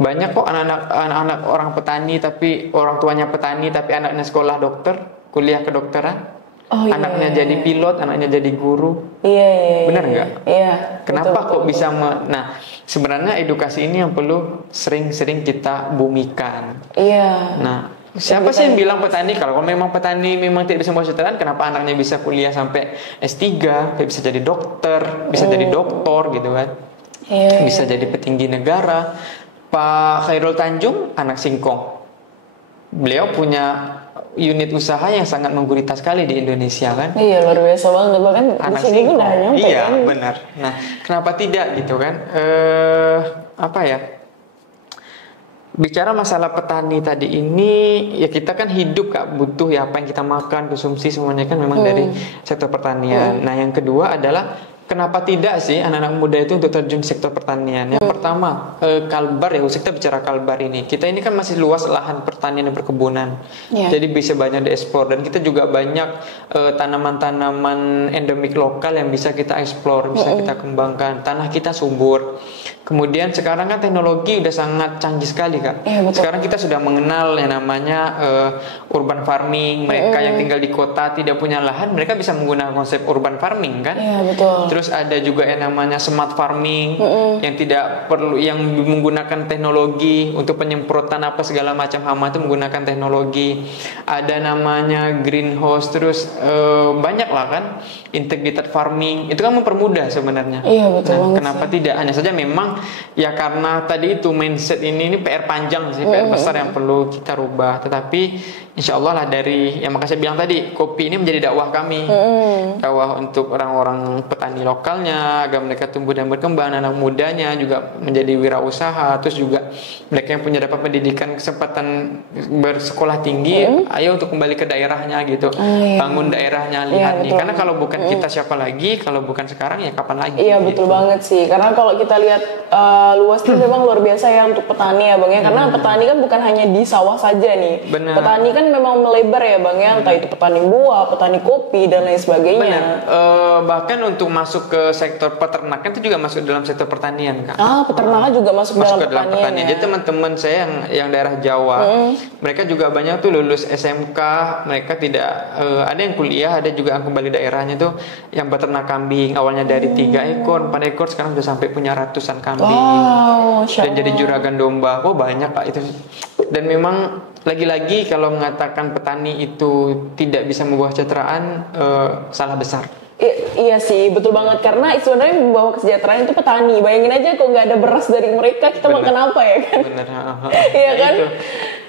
banyak kok anak-anak orang petani tapi orang tuanya petani tapi anaknya sekolah dokter, kuliah kedokteran, anaknya jadi pilot, anaknya jadi guru. Benar nggak? Kenapa kok bisa nah, sebenarnya edukasi ini yang perlu sering-sering kita bumikan. Nah, siapa sih yang bilang petani? Kalau memang petani memang tidak bisa membawa kesejahteraan, kenapa anaknya bisa kuliah sampai S3, bisa jadi dokter, bisa jadi doktor gitu kan? Bisa jadi petinggi negara. Pak Khairul Tanjung anak singkong. Beliau punya unit usaha yang sangat menggurita sekali di Indonesia kan? Luar biasa banget, bahkan anak di sini udah nyampe kan? Benar. Nah, kenapa tidak gitu kan? Apa ya? Bicara masalah petani tadi ini, ya kita kan hidup Kak, butuh ya apa yang kita makan, konsumsi semuanya kan memang dari sektor pertanian. Nah, yang kedua adalah kenapa tidak sih anak-anak muda itu untuk terjun sektor pertanian? Yang pertama, Kalbar ya, kita bicara Kalbar ini. Kita ini kan masih luas lahan pertanian dan perkebunan. Jadi bisa banyak diekspor, dan kita juga banyak tanaman-tanaman endemik lokal yang bisa kita eksplor, bisa kita kembangkan. Tanah kita subur. Kemudian sekarang kan teknologi udah sangat canggih sekali Kak. Sekarang kita sudah mengenal yang namanya urban farming. Mereka yang tinggal di kota tidak punya lahan, mereka bisa menggunakan konsep urban farming kan? Terus ada juga yang namanya smart farming yang tidak perlu, yang menggunakan teknologi untuk penyemprotan apa segala macam hama itu menggunakan teknologi. Ada namanya greenhouse, terus banyak lah kan, integrated farming. Itu kan mempermudah sebenarnya. Kenapa tidak? Hanya saja memang ya karena tadi itu mindset ini PR panjang sih, PR besar yang perlu kita rubah. Tetapi insya Allah lah dari yang makanya saya bilang tadi, kopi ini menjadi dakwah kami, dakwah untuk orang-orang petani lokalnya agar mereka tumbuh dan berkembang, anak mudanya juga menjadi wirausaha, terus juga mereka yang punya dapat pendidikan, kesempatan bersekolah tinggi, ayo untuk kembali ke daerahnya gitu, bangun daerahnya, lihat nih, karena kalau bukan kita siapa lagi, kalau bukan sekarang ya kapan lagi? Betul banget sih, karena kalau kita lihat luasnya memang luar biasa ya untuk petani ya Bang ya, karena petani kan bukan hanya di sawah saja nih. Petani kan kan memang melebar ya Bang ya, entah itu petani buah, petani kopi dan lain sebagainya. Benar. Bahkan untuk masuk ke sektor peternakan itu juga masuk dalam sektor pertanian, Kak. Peternakan juga masuk Masuk dalam ke dalam pertanian. ya. Jadi teman-teman saya yang daerah Jawa, mereka juga banyak tuh lulus SMK, mereka tidak ada yang kuliah, ada juga yang kembali daerahnya tuh yang peternak kambing. Awalnya dari 3 ekor, 4 ekor, sekarang sudah sampai punya ratusan kambing. Wow, Dan jadi juragan domba. Oh, banyak Kak itu. Dan memang lagi-lagi kalau mengatakan petani itu tidak bisa membawa kesejahteraan, salah besar. Iya sih, betul banget. Karena sebenarnya membawa kesejahteraan itu petani. Bayangin aja kok nggak ada beras dari mereka, kita makan apa ya kan? Bener. Iya kan? Itu.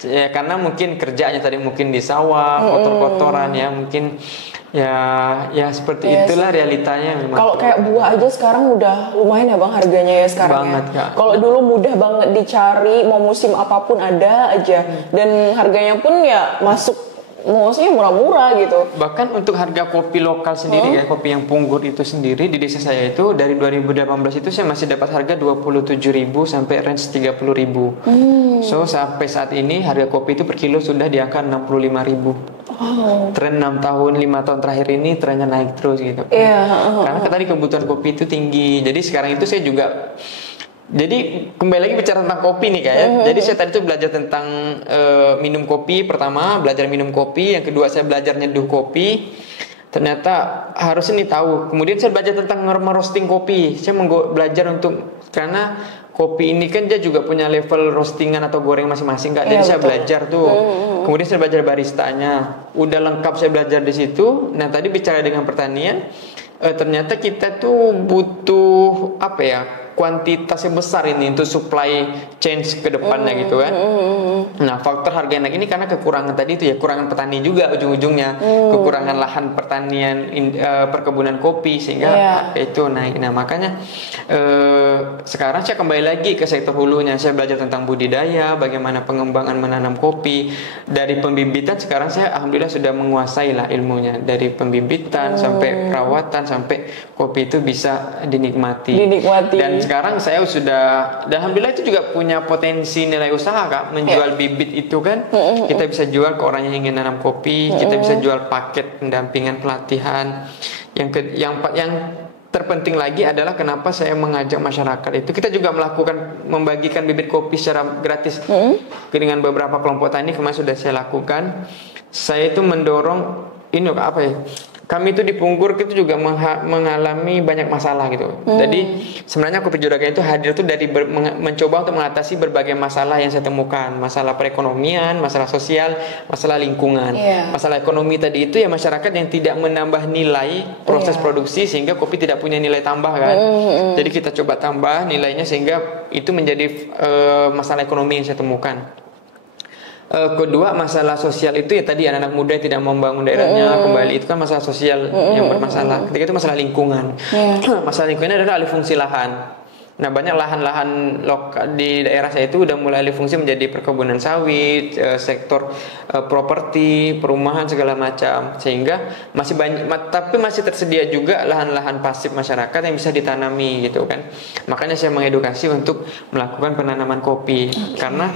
Ya, karena mungkin kerjanya tadi mungkin di sawah, kotor-kotoran ya, mungkin ya seperti itulah realitanya memang. Kalau kayak buah aja sekarang udah lumayan ya Bang harganya ya sekarang. Banget, Ya. Kak. Kalau dulu mudah banget dicari, mau musim apapun ada aja, dan harganya pun ya maksudnya murah-murah gitu. Bahkan untuk harga kopi lokal sendiri ya, kopi yang Punggur itu sendiri di desa saya itu dari 2018 itu saya masih dapat harga 27.000 sampai range 30.000. So sampai saat ini harga kopi itu per kilo sudah di angka 65.000. Tren 6 tahun 5 tahun terakhir ini trennya naik terus gitu. Karena tadi kebutuhan kopi itu tinggi. Jadi sekarang itu saya juga kembali lagi bicara tentang kopi nih Kak ya. Jadi saya tadi tuh belajar tentang minum kopi. Pertama belajar minum kopi, yang kedua saya belajar nyeduh kopi. Ternyata harus ini tahu. Kemudian saya belajar tentang merosting kopi. Saya belajar karena kopi ini kan dia juga punya level roastingan atau goreng masing-masing Kak. Jadi saya belajar tuh. Kemudian saya belajar baristanya. Udah lengkap saya belajar di situ. Nah, tadi bicara dengan pertanian, ternyata kita tuh butuh kuantitas yang besar ini untuk supply chain ke depannya gitu kan. Nah, faktor harga naik ini karena kekurangan tadi itu ya, kekurangan petani juga ujung-ujungnya, kekurangan lahan pertanian perkebunan kopi sehingga itu naik. Nah, makanya sekarang saya kembali lagi ke sektor hulunya. Saya belajar tentang budidaya, bagaimana pengembangan menanam kopi. Dari pembibitan sekarang saya alhamdulillah sudah menguasai lah ilmunya, dari pembibitan sampai perawatan sampai kopi itu bisa dinikmati. Dan sekarang saya dan alhamdulillah itu juga punya potensi nilai usaha Kak, menjual bibit itu kan. Kita bisa jual ke orang yang ingin nanam kopi, kita bisa jual paket pendampingan pelatihan. Yang terpenting lagi adalah kenapa saya mengajak masyarakat itu, kita juga membagikan bibit kopi secara gratis dengan beberapa kelompok tani. Kemarin sudah saya lakukan. Saya itu mendorong kami itu di Punggur itu juga mengalami banyak masalah gitu. Jadi sebenarnya Kopi Juragan itu hadir tuh dari mencoba untuk mengatasi berbagai masalah yang saya temukan. Masalah perekonomian, masalah sosial, masalah lingkungan. Masalah ekonomi tadi itu ya masyarakat yang tidak menambah nilai proses produksi sehingga kopi tidak punya nilai tambah kan. Jadi kita coba tambah nilainya sehingga itu menjadi masalah ekonomi yang saya temukan. Kedua, masalah sosial itu ya tadi anak-anak muda tidak membangun daerahnya kembali, itu kan masalah sosial yang bermasalah. Ketiga itu masalah lingkungan. Masalah lingkungan adalah alih fungsi lahan. Nah, banyak lahan-lahan lokal di daerah saya itu udah mulai alih fungsi menjadi perkebunan sawit, sektor properti, perumahan segala macam, sehingga masih banyak, tapi masih tersedia juga lahan-lahan pasif masyarakat yang bisa ditanami gitu kan. Makanya saya mengedukasi untuk melakukan penanaman kopi. Karena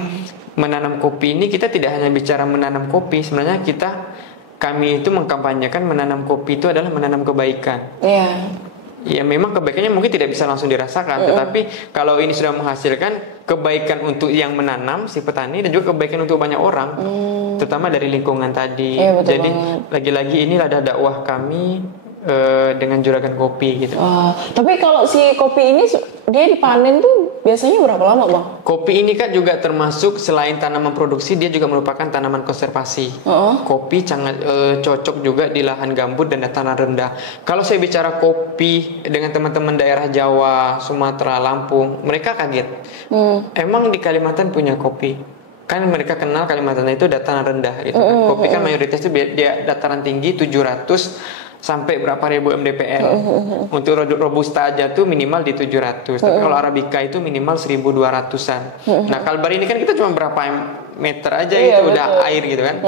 menanam kopi ini kita tidak hanya bicara menanam kopi, sebenarnya kami itu mengkampanyekan menanam kopi itu adalah menanam kebaikan. Ya memang kebaikannya mungkin tidak bisa langsung dirasakan, tetapi kalau ini sudah menghasilkan kebaikan untuk yang menanam si petani dan juga kebaikan untuk banyak orang, terutama dari lingkungan tadi. Jadi lagi-lagi inilah dakwah kami dengan Juragan Kopi gitu. Tapi kalau si kopi ini dia dipanen tuh biasanya berapa lama Bang? Kopi ini kan juga termasuk selain tanaman produksi, dia juga merupakan tanaman konservasi. Kopi sangat cocok juga di lahan gambut dan dataran rendah. Kalau saya bicara kopi dengan teman-teman daerah Jawa, Sumatera, Lampung, mereka kaget. Emang di Kalimantan punya kopi? Kan mereka kenal Kalimantan itu dataran rendah gitu kan. Kopi kan mayoritas itu dia dataran tinggi 700 sampai berapa ribu mdpl. Untuk robusta aja tuh minimal di 700. Tapi kalau arabica itu minimal 1200-an. Nah, Kalbar ini kan kita cuma berapa meter aja gitu udah air gitu kan.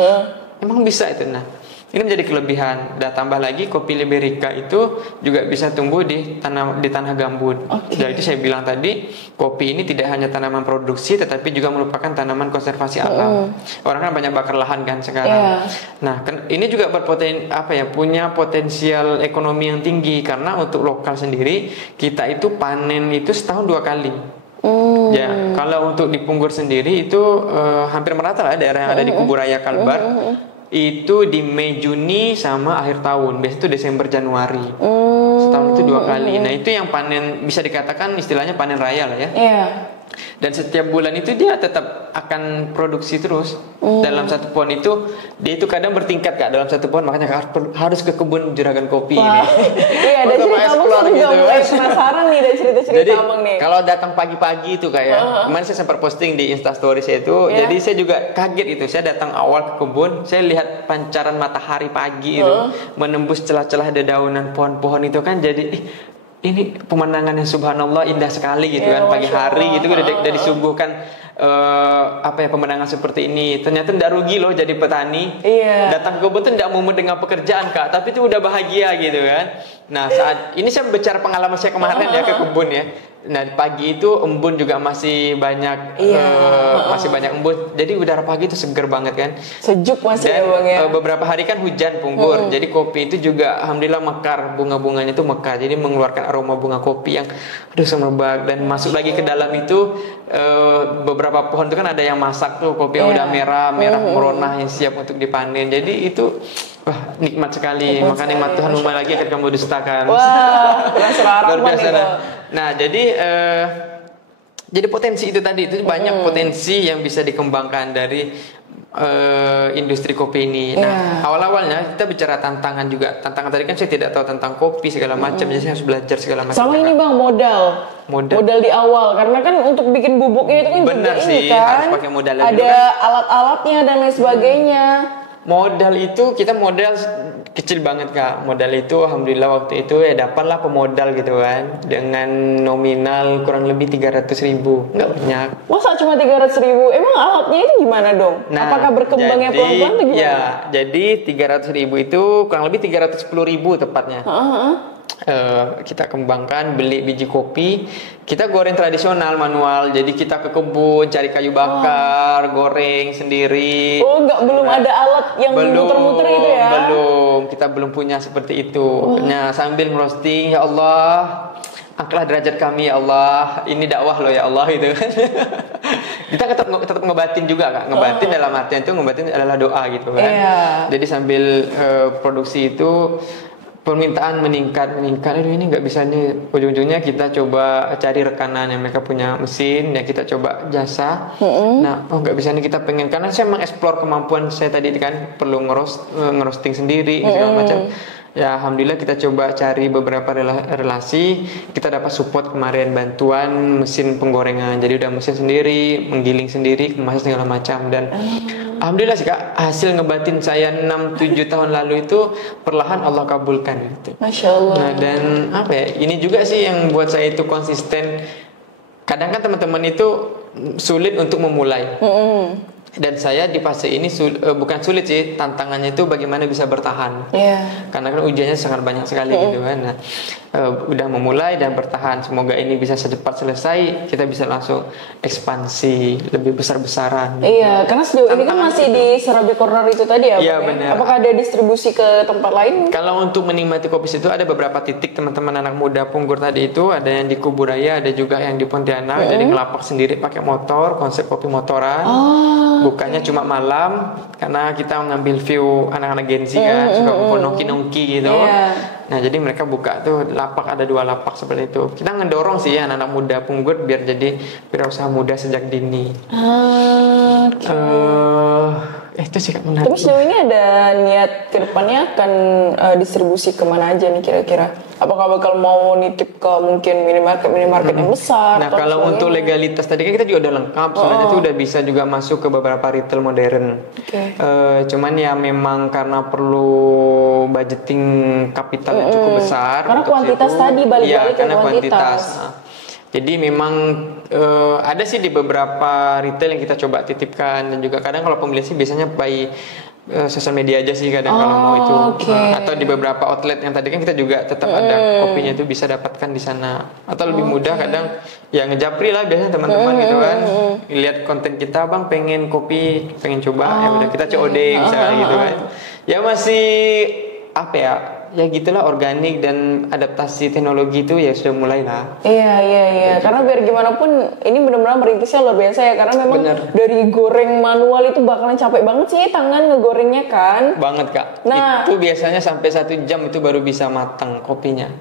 Emang bisa itu. Nah, Ini menjadi kelebihan. Dan tambah lagi kopi Liberica itu juga bisa tumbuh di tanah gambut. Jadi itu saya bilang tadi, kopi ini tidak hanya tanaman produksi tetapi juga merupakan tanaman konservasi alam. Orang kan banyak bakar lahan kan sekarang. Nah, ini juga punya potensial ekonomi yang tinggi karena untuk lokal sendiri kita itu panen itu setahun 2 kali. Ya, kalau untuk di Punggur sendiri itu hampir merata lah daerah yang ada di Kuburaya Kalbar. Itu di Mei Juni sama akhir tahun, biasanya itu Desember Januari. Setahun itu 2 kali. Nah, itu yang panen, bisa dikatakan istilahnya panen raya lah ya. Dan setiap bulan itu dia tetap akan produksi terus. Dalam satu pohon itu dia itu kadang bertingkat Kak, dalam satu pohon, makanya harus ke kebun Juragan Kopi ini. Iya, dan cerita Abang saya juga mulai penasaran nih dari cerita-cerita Abang nih. Kalau datang pagi-pagi itu kayak kemarin saya sempat posting di Instastory saya itu, jadi saya juga kaget itu. Saya datang awal ke kebun, saya lihat pancaran matahari pagi itu menembus celah-celah dedaunan pohon-pohon itu kan, jadi ini pemandangan yang subhanallah indah sekali gitu kan, pagi hari gitu udah disuguhkan pemandangan seperti ini. Ternyata tidak rugi loh jadi petani. Datang ke kebun tuh tidak mumet dengan pekerjaan Kak, tapi itu udah bahagia gitu kan. Nah, saat ini saya bicara pengalaman saya kemarin ya ke kebun ya. Nah, pagi itu embun juga masih banyak, masih banyak embun. Jadi udara pagi itu seger banget kan. Sejuk masih ya Bang ya. Beberapa hari kan hujan Punggur. Jadi kopi itu juga alhamdulillah mekar, bunga-bunganya itu mekar. Jadi mengeluarkan aroma bunga kopi yang semerbak, dan masuk lagi ke dalam itu beberapa pohon itu kan ada yang masak tuh, kopi yang udah merah merona yang siap untuk dipanen. Jadi itu nikmat sekali. Maka nikmat Tuhan umum lagi akan kamu dustakan. Luar biasa. Nah, jadi potensi itu tadi itu banyak potensi yang bisa dikembangkan dari industri kopi ini. Nah, awal-awalnya kita bicara tantangan juga. Tantangan tadi kan saya tidak tahu tentang kopi segala macam, jadi saya harus belajar segala macam. Sama ini Bang, modal di awal, karena kan untuk bikin bubuknya itu kan benar juga sih, ini kan harus pakai modal ada alat-alatnya dan lain sebagainya. Modal itu kita modal kecil banget Kak. Modal itu alhamdulillah waktu itu ya dapatlah pemodal gitu kan, dengan nominal kurang lebih 300.000. Nggak banyak. Masa cuma 300.000? Emang alatnya itu gimana dong? Nah, apakah berkembangnya pelan-pelan atau gimana? Ya, jadi 300.000 itu kurang lebih 310.000 tepatnya. Kita kembangkan, beli biji kopi, kita goreng tradisional manual. Jadi kita ke kebun cari kayu bakar, goreng sendiri. Belum ada alat yang muter-muter itu ya? Belum, kita belum punya seperti itu. Nah, sambil roasting, ya Allah, angkatlah derajat kami ya Allah, ini dakwah loh ya Allah gitu kan. Kita tetap ngebatin juga Kak. Ngebatin dalam artian itu, ngebatin adalah doa gitu kan. Jadi sambil produksi itu permintaan meningkat. Aduh, ini nggak bisa nih. Ujung-ujungnya kita coba cari rekanan yang mereka punya mesin, ya kita coba jasa. Nah, nggak bisa nih, kita pengen, karena saya mengeksplor kemampuan saya tadi kan, perlu ngerosting sendiri segala macam. Ya alhamdulillah kita coba cari beberapa relasi, kita dapat support kemarin, bantuan mesin penggorengan. Jadi udah mesin sendiri, menggiling sendiri, kemasan segala macam. Dan alhamdulillah sih Kak, hasil ngebatin saya 6-7 tahun lalu itu perlahan Allah kabulkan gitu. Masya Allah. Nah, dan ini juga sih yang buat saya itu konsisten. Kadang kan teman-teman itu sulit untuk memulai. Dan saya di fase ini bukan sulit sih, tantangannya itu bagaimana bisa bertahan. Karena kan ujiannya sangat banyak sekali gitu kan. Nah, udah memulai dan bertahan. Semoga ini bisa secepat selesai, kita bisa langsung ekspansi lebih besar-besaran. Iya, karena sejauh ini kan masih di Serabi Corner itu tadi ya. Iya benar. Apakah ada distribusi ke tempat lain? Kalau untuk menikmati kopi itu ada beberapa titik teman-teman anak muda Punggur tadi itu, ada yang di Kuburaya, ada juga yang di Pontianak. Jadi ngelapak sendiri pakai motor, konsep kopi motoran. Bukanya cuma malam karena kita mengambil view anak-anak Gen Z kan, suka nongki-nongki gitu. Nah, jadi mereka buka tuh lapak, ada 2 lapak seperti itu. Kita ngedorong sih ya anak-anak muda Punggur biar jadi wirausaha muda sejak dini. Itu sih menarik. Tapi sejauh ini ada niat ke depannya akan distribusi kemana aja nih kira-kira? Apakah bakal mau nitip ke mungkin minimarket yang besar? Nah, kalau untuk legalitas tadi kan kita juga udah lengkap. Sebenarnya itu udah bisa juga masuk ke beberapa retail modern. Cuman ya memang karena perlu budgeting kapital yang cukup besar. Karena kuantitas tadi balik-balik ke kuantitas. Jadi memang ada sih di beberapa retail yang kita coba titipkan, dan juga kadang kalau pembeli sih biasanya by sosial media aja sih kadang kalau mau itu. Oke. Atau di beberapa outlet yang tadi kan kita juga tetap ada kopinya itu bisa dapatkan di sana. Atau lebih mudah kadang ya ngejapri lah biasanya teman-teman gitu kan. Lihat konten kita, Bang pengen kopi, pengen coba, ya udah kita COD misalnya gitu kan. Ya masih apa ya? Ya gitulah, organik dan adaptasi teknologi itu ya sudah mulai lah. Iya. Karena biar gimana pun ini benar-benar merintisnya luar biasa ya. Karena memang dari goreng manual itu bakalan capek banget sih tangan ngegorengnya kan. Banget Kak. Itu biasanya sampai 1 jam itu baru bisa matang kopinya.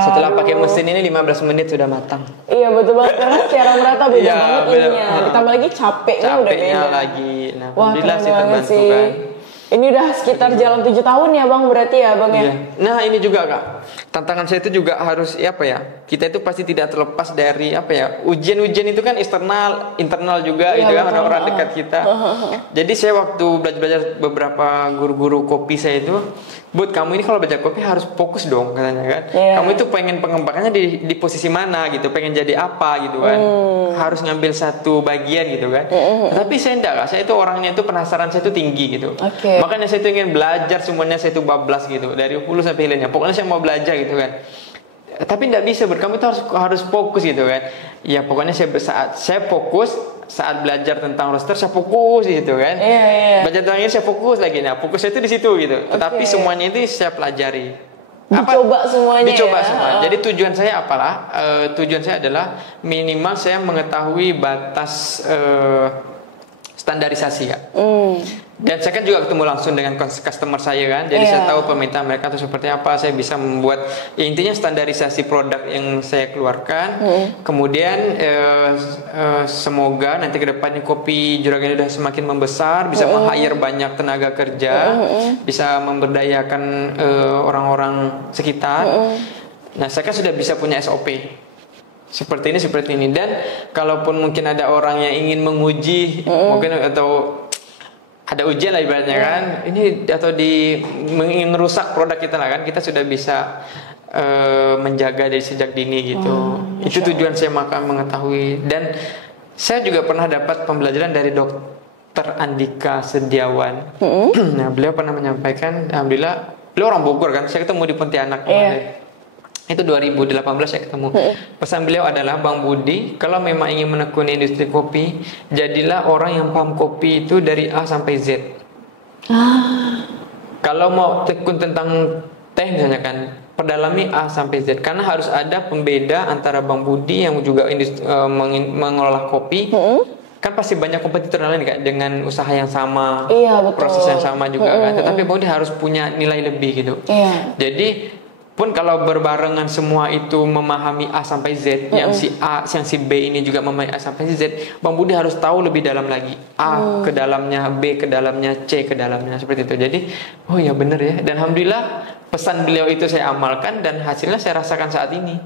Setelah pakai mesin ini 15 menit sudah matang. Iya betul banget, karena secara merata beda banget ininya. Ditambah lagi capeknya udah beda. Lagi. Nah, wah, alhamdulillah keren sih banget terbantu sih. kan. Ini udah sekitar jalan 7 tahun ya Bang, berarti ya Bang ya? Iya. Nah ini juga Kak, tantangan saya itu juga harus apa ya, kita itu pasti tidak terlepas dari apa ya, ujian-ujian itu kan eksternal, internal juga gitu kan, orang-orang dekat kita. Jadi saya waktu belajar beberapa guru-guru kopi saya itu, buat kamu ini kalau belajar kopi harus fokus dong katanya kan. Kamu itu pengen pengembangannya di posisi mana gitu, pengen jadi apa gitu kan. Harus ngambil satu bagian gitu kan. Tapi saya enggak Kak, saya itu orangnya itu penasaran saya itu tinggi gitu. Makanya saya itu ingin belajar semuanya, saya itu bablas gitu dari hulu sampai hilirnya. Pokoknya saya mau belajar gitu kan. Tapi enggak bisa, kamu itu harus fokus gitu kan. Ya pokoknya saya fokus saat belajar tentang roster, saya fokus gitu kan. Belajar tentang ini saya fokus lagi. Nah, fokus saya itu di situ gitu. Tapi semuanya itu saya pelajari. Dicoba semuanya. Dicoba semua. Jadi tujuan saya apalah? Tujuan saya adalah minimal saya mengetahui batas standarisasi ya. Dan saya kan juga ketemu langsung dengan customer saya kan. Jadi saya tahu permintaan mereka itu seperti apa. Saya bisa membuat ya intinya standarisasi produk yang saya keluarkan. Kemudian semoga nanti ke depannya kopi Juragan sudah semakin membesar, bisa meng-hire banyak tenaga kerja, bisa memberdayakan orang-orang sekitar. Nah, saya kan sudah bisa punya SOP. Seperti ini dan kalaupun mungkin ada orang yang ingin menguji mungkin atau ada ujian lah ibaratnya kan ini atau ingin merusak produk kita lah kan, kita sudah bisa menjaga dari sejak dini gitu. Itu tujuan saya mengetahui. Dan saya juga pernah dapat pembelajaran dari Dokter Andika Sediawan. Nah, beliau pernah menyampaikan, alhamdulillah beliau orang Bogor kan, saya ketemu di Pontianak kemarin. Itu 2018 saya ketemu. Pesan beliau adalah, Bang Budi, kalau memang ingin menekuni industri kopi, jadilah orang yang paham kopi itu dari A sampai Z. Kalau mau tekun tentang teh misalnya kan, perdalami A sampai Z. Karena harus ada pembeda antara Bang Budi yang juga mengelola kopi. Kan pasti banyak kompetitor lain kan dengan usaha yang sama, proses yang sama juga kan. Tetapi Bang Budi harus punya nilai lebih gitu. Jadi pun kalau berbarengan semua itu memahami A sampai Z, yang si A, yang si B ini juga memahami A sampai Z, Bang Budi harus tahu lebih dalam lagi. A ke dalamnya, B ke dalamnya, C ke dalamnya, seperti itu. Jadi, oh ya benar ya. Dan alhamdulillah pesan beliau itu saya amalkan dan hasilnya saya rasakan saat ini.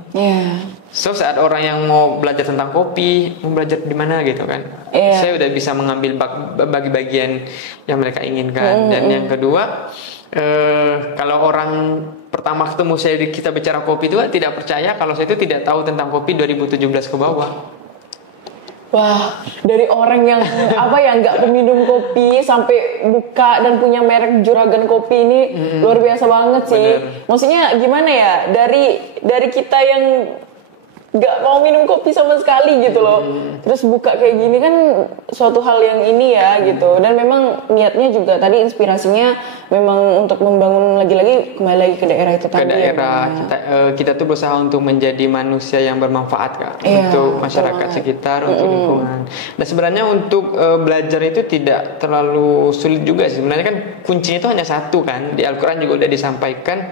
So saat orang yang mau belajar tentang kopi, mau belajar di mana gitu kan, saya udah bisa mengambil bagi-bagian yang mereka inginkan. Dan yang kedua, kalau orang pertama ketemu saya kita bicara kopi itu tidak percaya kalau saya itu tidak tahu tentang kopi 2017 ke bawah. Wah, dari orang yang nggak peminum kopi sampai buka dan punya merek Juragan Kopi ini luar biasa banget sih. Bener. Maksudnya gimana ya, dari kita yang nggak mau minum kopi sama sekali gitu loh, terus buka kayak gini kan suatu hal yang ini ya gitu. Dan memang niatnya juga tadi inspirasinya memang untuk membangun lagi kembali lagi ke daerah itu tadi. Ke daerah kita tuh berusaha untuk menjadi manusia yang bermanfaat Kak, untuk masyarakat sekitar, untuk lingkungan. Dan sebenarnya untuk belajar itu tidak terlalu sulit juga sih. Sebenarnya kan kuncinya itu hanya satu kan, di Al-Quran juga udah disampaikan.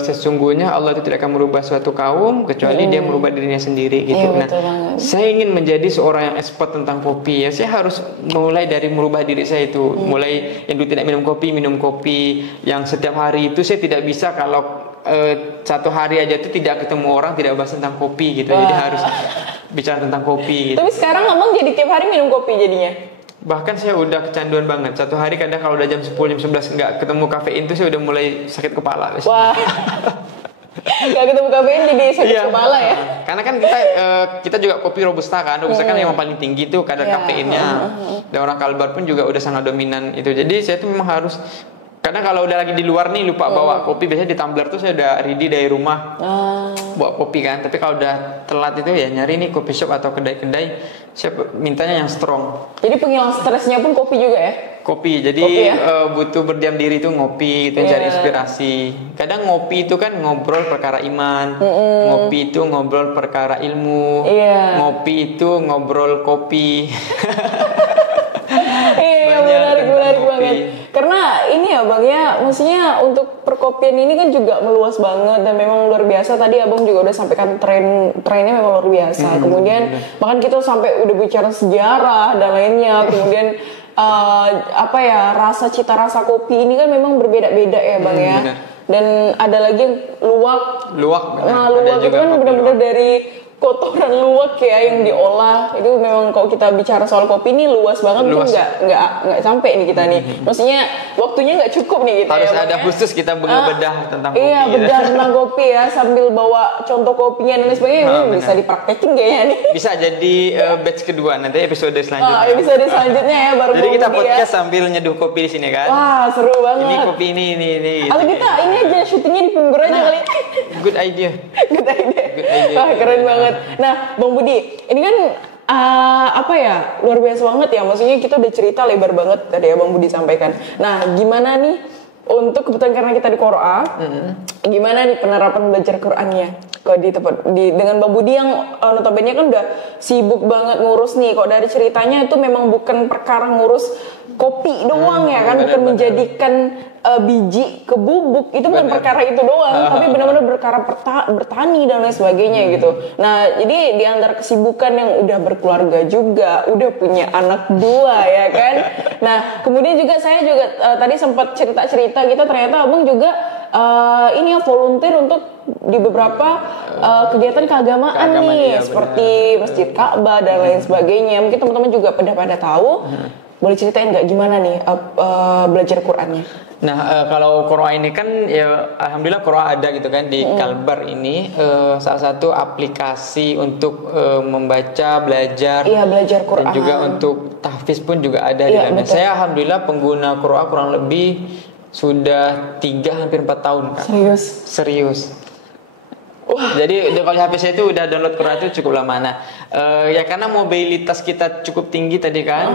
Sesungguhnya Allah itu tidak akan merubah suatu kaum kecuali dia merubah dirinya sendiri gitu. Nah, saya ingin menjadi seorang yang expert tentang kopi ya, saya harus mulai dari merubah diri saya itu. Mulai yang dulu tidak minum kopi yang setiap hari itu saya tidak bisa kalau satu hari aja itu tidak ketemu orang tidak bahas tentang kopi gitu. Jadi harus bicara tentang kopi gitu. Tapi sekarang ngomong jadi tiap hari minum kopi jadinya. Bahkan saya udah kecanduan banget. Satu hari kadang kalau udah jam 10, jam 11 nggak ketemu kafein itu saya udah mulai sakit kepala. Wah. Gak ketemu kafein jadi sakit kepala ya. Karena kan kita juga kopi robusta kan. Robusta kan yang paling tinggi tuh kadar kafeinnya. Dan orang Kalbar pun juga udah sangat dominan itu. Jadi saya tuh memang harus, karena kalau udah lagi di luar nih lupa bawa kopi, biasanya di tumbler tuh saya udah ready dari rumah bawa kopi kan. Tapi kalau udah telat itu ya nyari nih kopi shop atau kedai-kedai, saya mintanya yang strong. Jadi penghilang stresnya pun kopi juga ya? Kopi, jadi butuh berdiam diri tuh ngopi, itu cari inspirasi. Kadang ngopi itu kan ngobrol perkara iman, ngopi itu ngobrol perkara ilmu, ngopi itu ngobrol kopi. Iya, menarik banget. Karena ini ya Bang ya, maksudnya untuk perkopian ini kan juga meluas banget dan memang luar biasa. Tadi Abang juga udah sampaikan trennya memang luar biasa. Kemudian bahkan kita sampai udah bicara sejarah dan lainnya. Kemudian cita rasa kopi ini kan memang berbeda-beda ya Bang ya. Bener. Dan ada lagi yang luwak. Nah, luwak itu kan benar-benar dari kotoran luwak ya yang diolah. Itu memang kalau kita bicara soal kopi ini luas banget, mungkin nggak sampai nih kita nih. Maksudnya waktunya nggak cukup nih kita. Harus ada khusus kita bedah tentang kopi. Iya, bedah tentang kopi ya, sambil bawa contoh kopinya dan lain sebagainya. Bisa dipraktekin kayaknya nih. Bisa jadi batch kedua nanti episode selanjutnya. Episode selanjutnya ya baru. Jadi kita podcast sambil nyeduh kopi di sini kan. Wah, seru banget. Ini kopi ini. Atau kita ini aja syutingnya di Punggur aja kali. Good idea. Wah, keren banget. Nah, Bang Budi, ini kan luar biasa banget ya. Maksudnya kita udah cerita lebar banget tadi ya Bang Budi sampaikan. Nah, gimana nih untuk kebetulan karena kita di Qoroa, gimana nih penerapan belajar Qur'annya? Kalau di tempat dengan Bang Budi yang notabene kan udah sibuk banget ngurus nih. Kok dari ceritanya itu memang bukan perkara ngurus kopi doang ya kan, bukan menjadikan biji ke bubuk, itu bukan perkara itu doang, tapi benar-benar perkara bertani dan lain sebagainya gitu. Nah, jadi di antara kesibukan yang udah berkeluarga juga, udah punya anak 2 ya kan. Nah, kemudian juga saya juga tadi sempat cerita-cerita kita ternyata Abang juga ini ya volunteer untuk di beberapa kegiatan keagamaan nih, seperti Masjid Ka'bah dan lain sebagainya. Mungkin teman-teman juga pada tahu. Boleh ceritain nggak gimana nih belajar Qur'annya? Nah, kalau Qoroa ini kan ya alhamdulillah Qoroa ada gitu kan di Kalbar ini salah satu aplikasi untuk membaca, belajar Qur'an. Dan juga untuk tahfiz pun juga ada di dalamnya. Saya alhamdulillah pengguna Qoroa kurang lebih sudah 3 hampir 4 tahun kan. Serius. Jadi kalau HP saya itu udah download Qur'an itu cukup lama. Nah, ya karena mobilitas kita cukup tinggi tadi kan,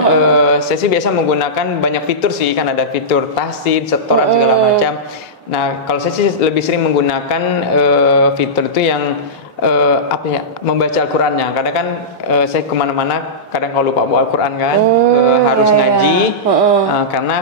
saya sih biasa menggunakan banyak fitur sih, kan ada fitur tahsin, setoran segala macam. Nah, kalau saya sih lebih sering menggunakan fitur itu yang membaca Al-Qur'annya. Karena kan saya kemana-mana kadang kalau lupa bawa Al-Qur'an kan, harus ngaji. Karena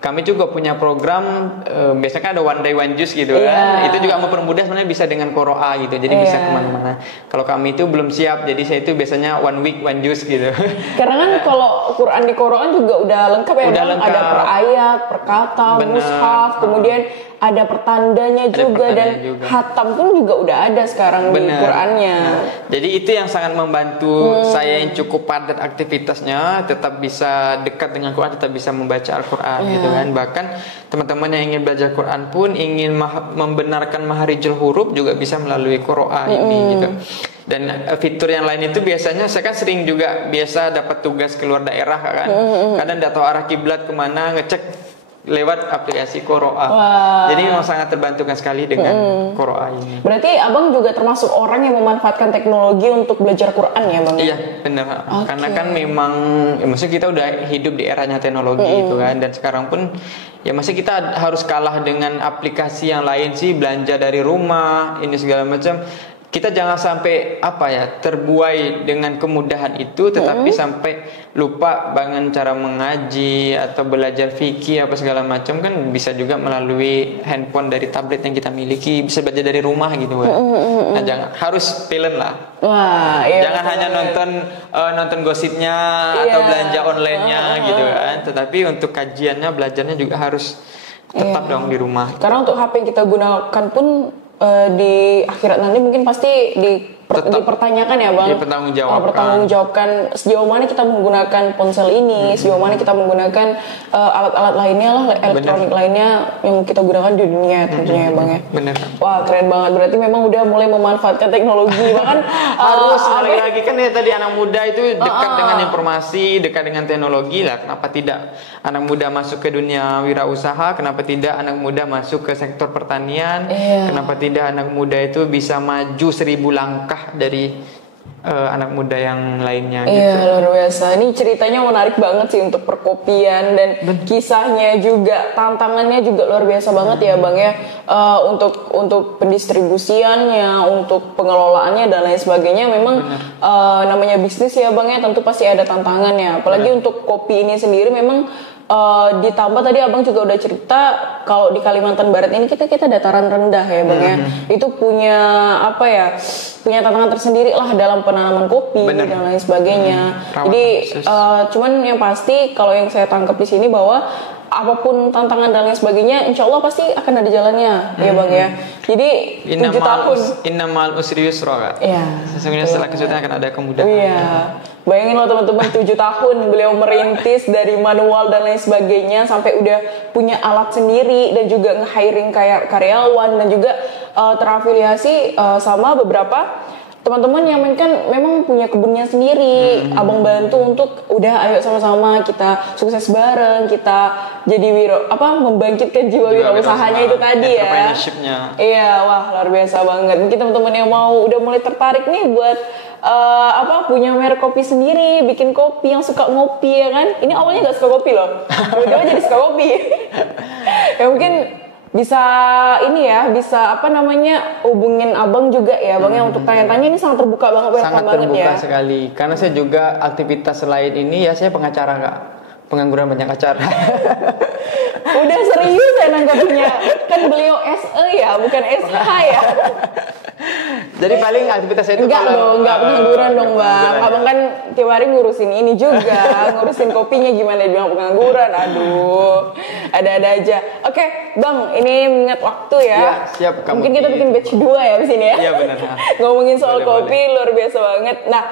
kami juga punya program biasanya kan ada one day one juice gitu kan. Itu juga mempermudah sebenarnya bisa dengan Qoroa gitu. Jadi bisa kemana-mana. Kalau kami itu belum siap, jadi saya itu biasanya one week one juice gitu. Karena kan kalau Quran di Qoroan juga udah lengkap ya, udah lengkap. Ada per ayat, per kata, mushaf, kemudian ada pertandanya juga, dan khatam pun juga udah ada sekarang di Qur'annya. Jadi itu yang sangat membantu saya yang cukup padat aktivitasnya, tetap bisa dekat dengan Quran, tetap bisa membaca Al-Quran gitu kan. Bahkan teman-teman yang ingin belajar Quran pun ingin membenarkan maharijul huruf juga bisa melalui Qoroa ini gitu. Dan fitur yang lain itu biasanya saya kan sering juga biasa dapat tugas keluar daerah kan. Kadang tidak tahu arah kiblat kemana, ngecek lewat aplikasi Qoroa. Jadi memang sangat terbantukan sekali dengan Qoroa ini. Berarti Abang juga termasuk orang yang memanfaatkan teknologi untuk belajar Quran ya Bang? Iya benar. Karena kan memang maksudnya kita udah hidup di eranya teknologi itu kan. Dan sekarang pun ya masih kita harus kalah dengan aplikasi yang lain sih, belanja dari rumah ini segala macam. Kita jangan sampai terbuai dengan kemudahan itu, tetapi sampai lupa dengan cara mengaji atau belajar fikih apa segala macam kan bisa juga melalui handphone dari tablet yang kita miliki, bisa belajar dari rumah gitu kan. Nah, jangan harus talent lah. Jangan hanya nonton gosipnya atau belanja online-nya gitu kan, tetapi untuk kajiannya, belajarnya juga harus tetap dong di rumah. Karena untuk HP yang kita gunakan pun di akhirat nanti mungkin pasti dipertanyakan ya bang. Dipertanggungjawabkan. Pertanggungjawabkan sejauh mana kita menggunakan ponsel ini, sejauh mana kita menggunakan alat-alat lainnya lah, elektronik lainnya yang kita gunakan di dunia tentunya ya bang ya. Bener. Wah keren banget, berarti memang udah mulai memanfaatkan teknologi bahkan harus lagi kan ya tadi anak muda itu dekat dengan informasi, dekat dengan teknologi lah. Kenapa tidak anak muda masuk ke dunia wirausaha? Kenapa tidak anak muda masuk ke sektor pertanian? Kenapa tidak anak muda itu bisa maju 1000 langkah dari anak muda yang lainnya gitu. Iya luar biasa. Ini ceritanya menarik banget sih untuk perkopian dan kisahnya juga, tantangannya juga luar biasa banget ya bang ya. Untuk pendistribusiannya, untuk pengelolaannya dan lain sebagainya memang namanya bisnis ya bang ya, tentu pasti ada tantangannya. Apalagi untuk kopi ini sendiri memang ditambah tadi abang juga udah cerita kalau di Kalimantan Barat ini kita dataran rendah ya bang ya, itu punya punya tantangan tersendiri lah dalam penanaman kopi dan lain sebagainya. Jadi cuman yang pasti kalau yang saya tangkap di sini bahwa apapun tantangan dan lain sebagainya, insya Allah pasti akan ada jalannya ya bang ya. Jadi 7 tahun. Innamal usri yusra kan. Iya. Sesungguhnya setelah kesulitan akan ada kemudahan. Iya. Bayangin loh teman-teman 7 tahun beliau merintis dari manual dan lain sebagainya sampai udah punya alat sendiri dan juga nge-hiring kayak karyawan dan juga terafiliasi sama beberapa teman-teman yang memang punya kebunnya sendiri. Abang bantu untuk udah ayo sama-sama kita sukses bareng, kita jadi membangkitkan jiwa wirausahanya itu tadi ya. Iya, wah luar biasa banget. Mungkin teman-teman yang mau udah mulai tertarik nih buat punya merek kopi sendiri, bikin kopi, yang suka ngopi ya kan. Ini awalnya nggak suka kopi loh, tiba-tiba jadi suka kopi. Ya mungkin bisa hubungin abang juga ya bang ya untuk tanya-tanya. Ini sangat terbuka banget, sangat banget terbuka ya sekali karena saya juga aktivitas selain ini ya, saya pengacara kak, pengangguran banyak acara. Udah serius ya nanggapinya, kan beliau SE ya bukan SH ya. Jadi paling aktivitas saya itu enggak pengangguran dong bang. Abang kan tiap hari ngurusin ini juga, ngurusin kopinya, gimana dibilang pengangguran? Aduh, ada-ada aja. Oke bang, ini mengingat waktu ya. Ya siap. Mungkin kita bikin batch 2 ya di sini ya. Iya benar. Ngomongin soal kopi luar biasa banget. Nah,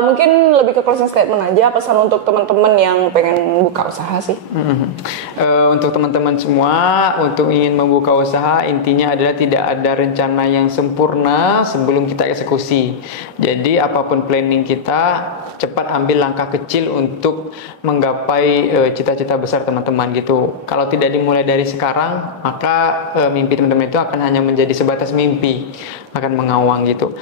mungkin lebih ke closing statement aja, pesan untuk teman-teman yang pengen buka usaha sih. Untuk teman-teman semua, untuk ingin membuka usaha, intinya adalah tidak ada rencana yang sempurna sebelum kita eksekusi. Jadi apapun planning kita, cepat ambil langkah kecil untuk menggapai cita-cita besar teman-teman gitu. Kalau tidak dimulai dari sekarang, maka mimpi teman-teman itu akan hanya menjadi sebatas mimpi, akan mengawang gitu.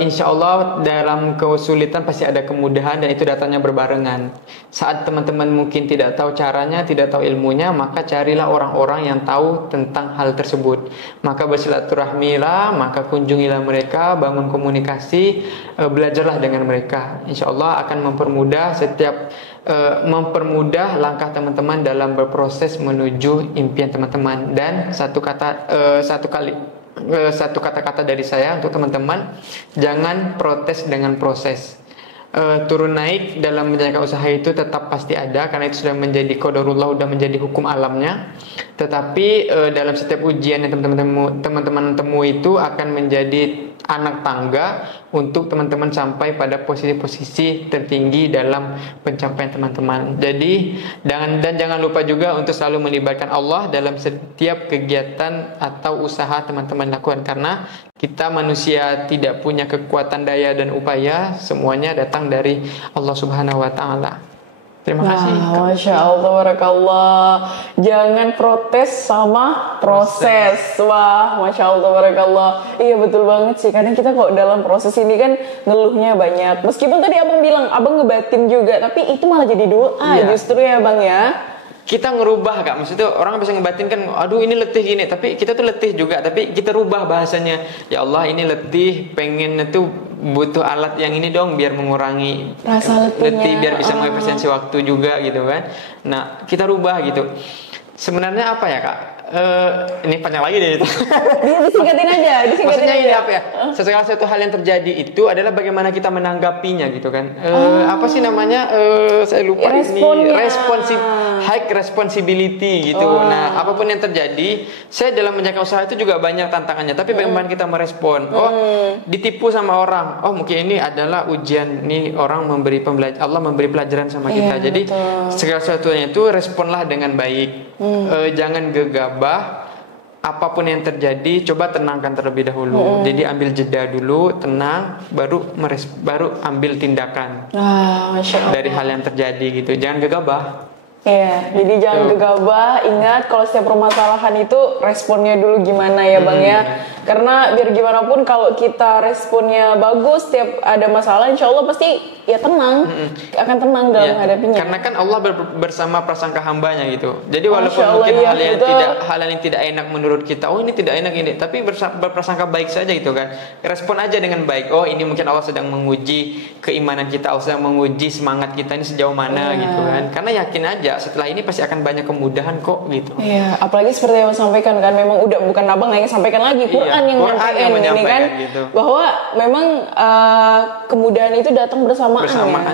Insya Allah dalam kesulitan pasti ada kemudahan, dan itu datangnya berbarengan. Saat teman-teman mungkin tidak tahu caranya, tidak tahu ilmunya, maka carilah orang-orang yang tahu tentang hal tersebut. Maka bersilaturahmilah, maka kunjungilah mereka, bangun komunikasi, belajarlah dengan mereka. Insya Allah akan mempermudah langkah teman-teman dalam berproses menuju impian teman-teman. Dan satu kata-kata dari saya untuk teman-teman, jangan protes dengan proses. Turun naik dalam menjalankan usaha itu tetap pasti ada, karena itu sudah menjadi qadarullah, sudah menjadi hukum alamnya. Tetapi dalam setiap ujian yang teman-teman temui itu akan menjadi anak tangga untuk teman-teman sampai pada posisi-posisi tertinggi dalam pencapaian teman-teman. Jadi jangan lupa juga untuk selalu melibatkan Allah dalam setiap kegiatan atau usaha teman-teman lakukan, karena kita manusia tidak punya kekuatan daya dan upaya, semuanya datang dari Allah Subhanahu wa taala. Terima kasih. Masya Allah, barakallah. Jangan protes sama proses. Wah, Masya Allah, barakallah. Iya betul banget sih. Kadang kita kok dalam proses ini kan ngeluhnya banyak. Meskipun tadi abang bilang, abang ngebatin juga, tapi itu malah jadi doa justru ya bang ya. Kita ngerubah kak, maksudnya orang bisa ngebatin kan, aduh ini letih gini, tapi kita tuh letih juga, tapi kita rubah bahasanya. Ya Allah ini letih, pengen itu butuh alat yang ini dong biar mengurangi rasa letih, biar bisa mengefisiensi waktu juga gitu kan. Nah kita rubah gitu. Sebenarnya apa ya kak? Ini panjang lagi deh itu. Disingkatin aja. Maksudnya ini apa ya? Segala satu hal yang terjadi itu adalah bagaimana kita menanggapinya gitu kan. Apa sih namanya? Saya lupa. Responnya. high responsibility gitu. Nah, apapun yang terjadi, saya dalam menjalankan usaha itu juga banyak tantangannya. Tapi bagaimana kita merespon? Ditipu sama orang. Oh, mungkin ini adalah ujian nih, orang Allah memberi pelajaran sama kita. Jadi segala sesuatunya itu responlah dengan baik. Jangan gegabah. Apapun yang terjadi, coba tenangkan terlebih dahulu. Jadi ambil jeda dulu, tenang, baru ambil tindakan dari hal yang terjadi gitu. Jangan gegabah. Iya, jadi jangan gegabah. Ingat kalau setiap permasalahan itu responnya dulu gimana ya Bang ya. Karena biar gimana pun kalau kita responnya bagus setiap ada masalah, insya Allah pasti ya tenang, akan tenang dalam menghadapinya. Karena kan Allah bersama prasangka hambanya gitu. Jadi walaupun mungkin hal yang tidak enak menurut kita, oh ini tidak enak ini, tapi berprasangka baik saja gitu kan. Respon aja dengan baik. Oh ini mungkin Allah sedang menguji keimanan kita, Allah sedang menguji semangat kita ini sejauh mana gitu kan. Karena yakin aja setelah ini pasti akan banyak kemudahan kok gitu. Iya, apalagi seperti yang sampaikan kan, memang udah bukan abang yang sampaikan lagi, Quran yang menyampaikan ini kan, gitu. Bahwa memang kemudahan itu datang bersamaan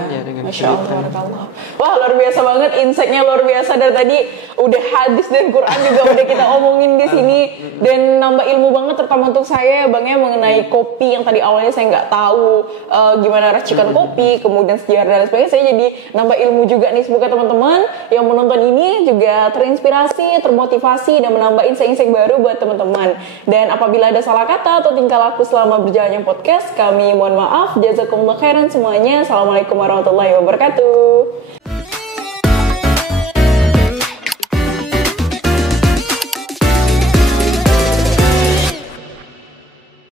ya dengan Masya Allah. Wah luar biasa banget, insight-nya luar biasa dari tadi. Udah hadis dan Quran juga udah kita omongin di sini, dan nambah ilmu banget terutama untuk saya ya Bang ya, mengenai kopi yang tadi awalnya saya nggak tahu gimana racikan kopi, kemudian sejarah dan sebagainya. Saya jadi nambah ilmu juga nih. Semoga teman-teman yang menonton ini juga terinspirasi, termotivasi, dan menambah insight-insight baru buat teman-teman. Dan apabila ada salah kata atau tingkah laku selama berjalannya podcast, kami mohon maaf. Jazakumullah khairan semuanya. Assalamualaikum warahmatullahi wabarakatuh.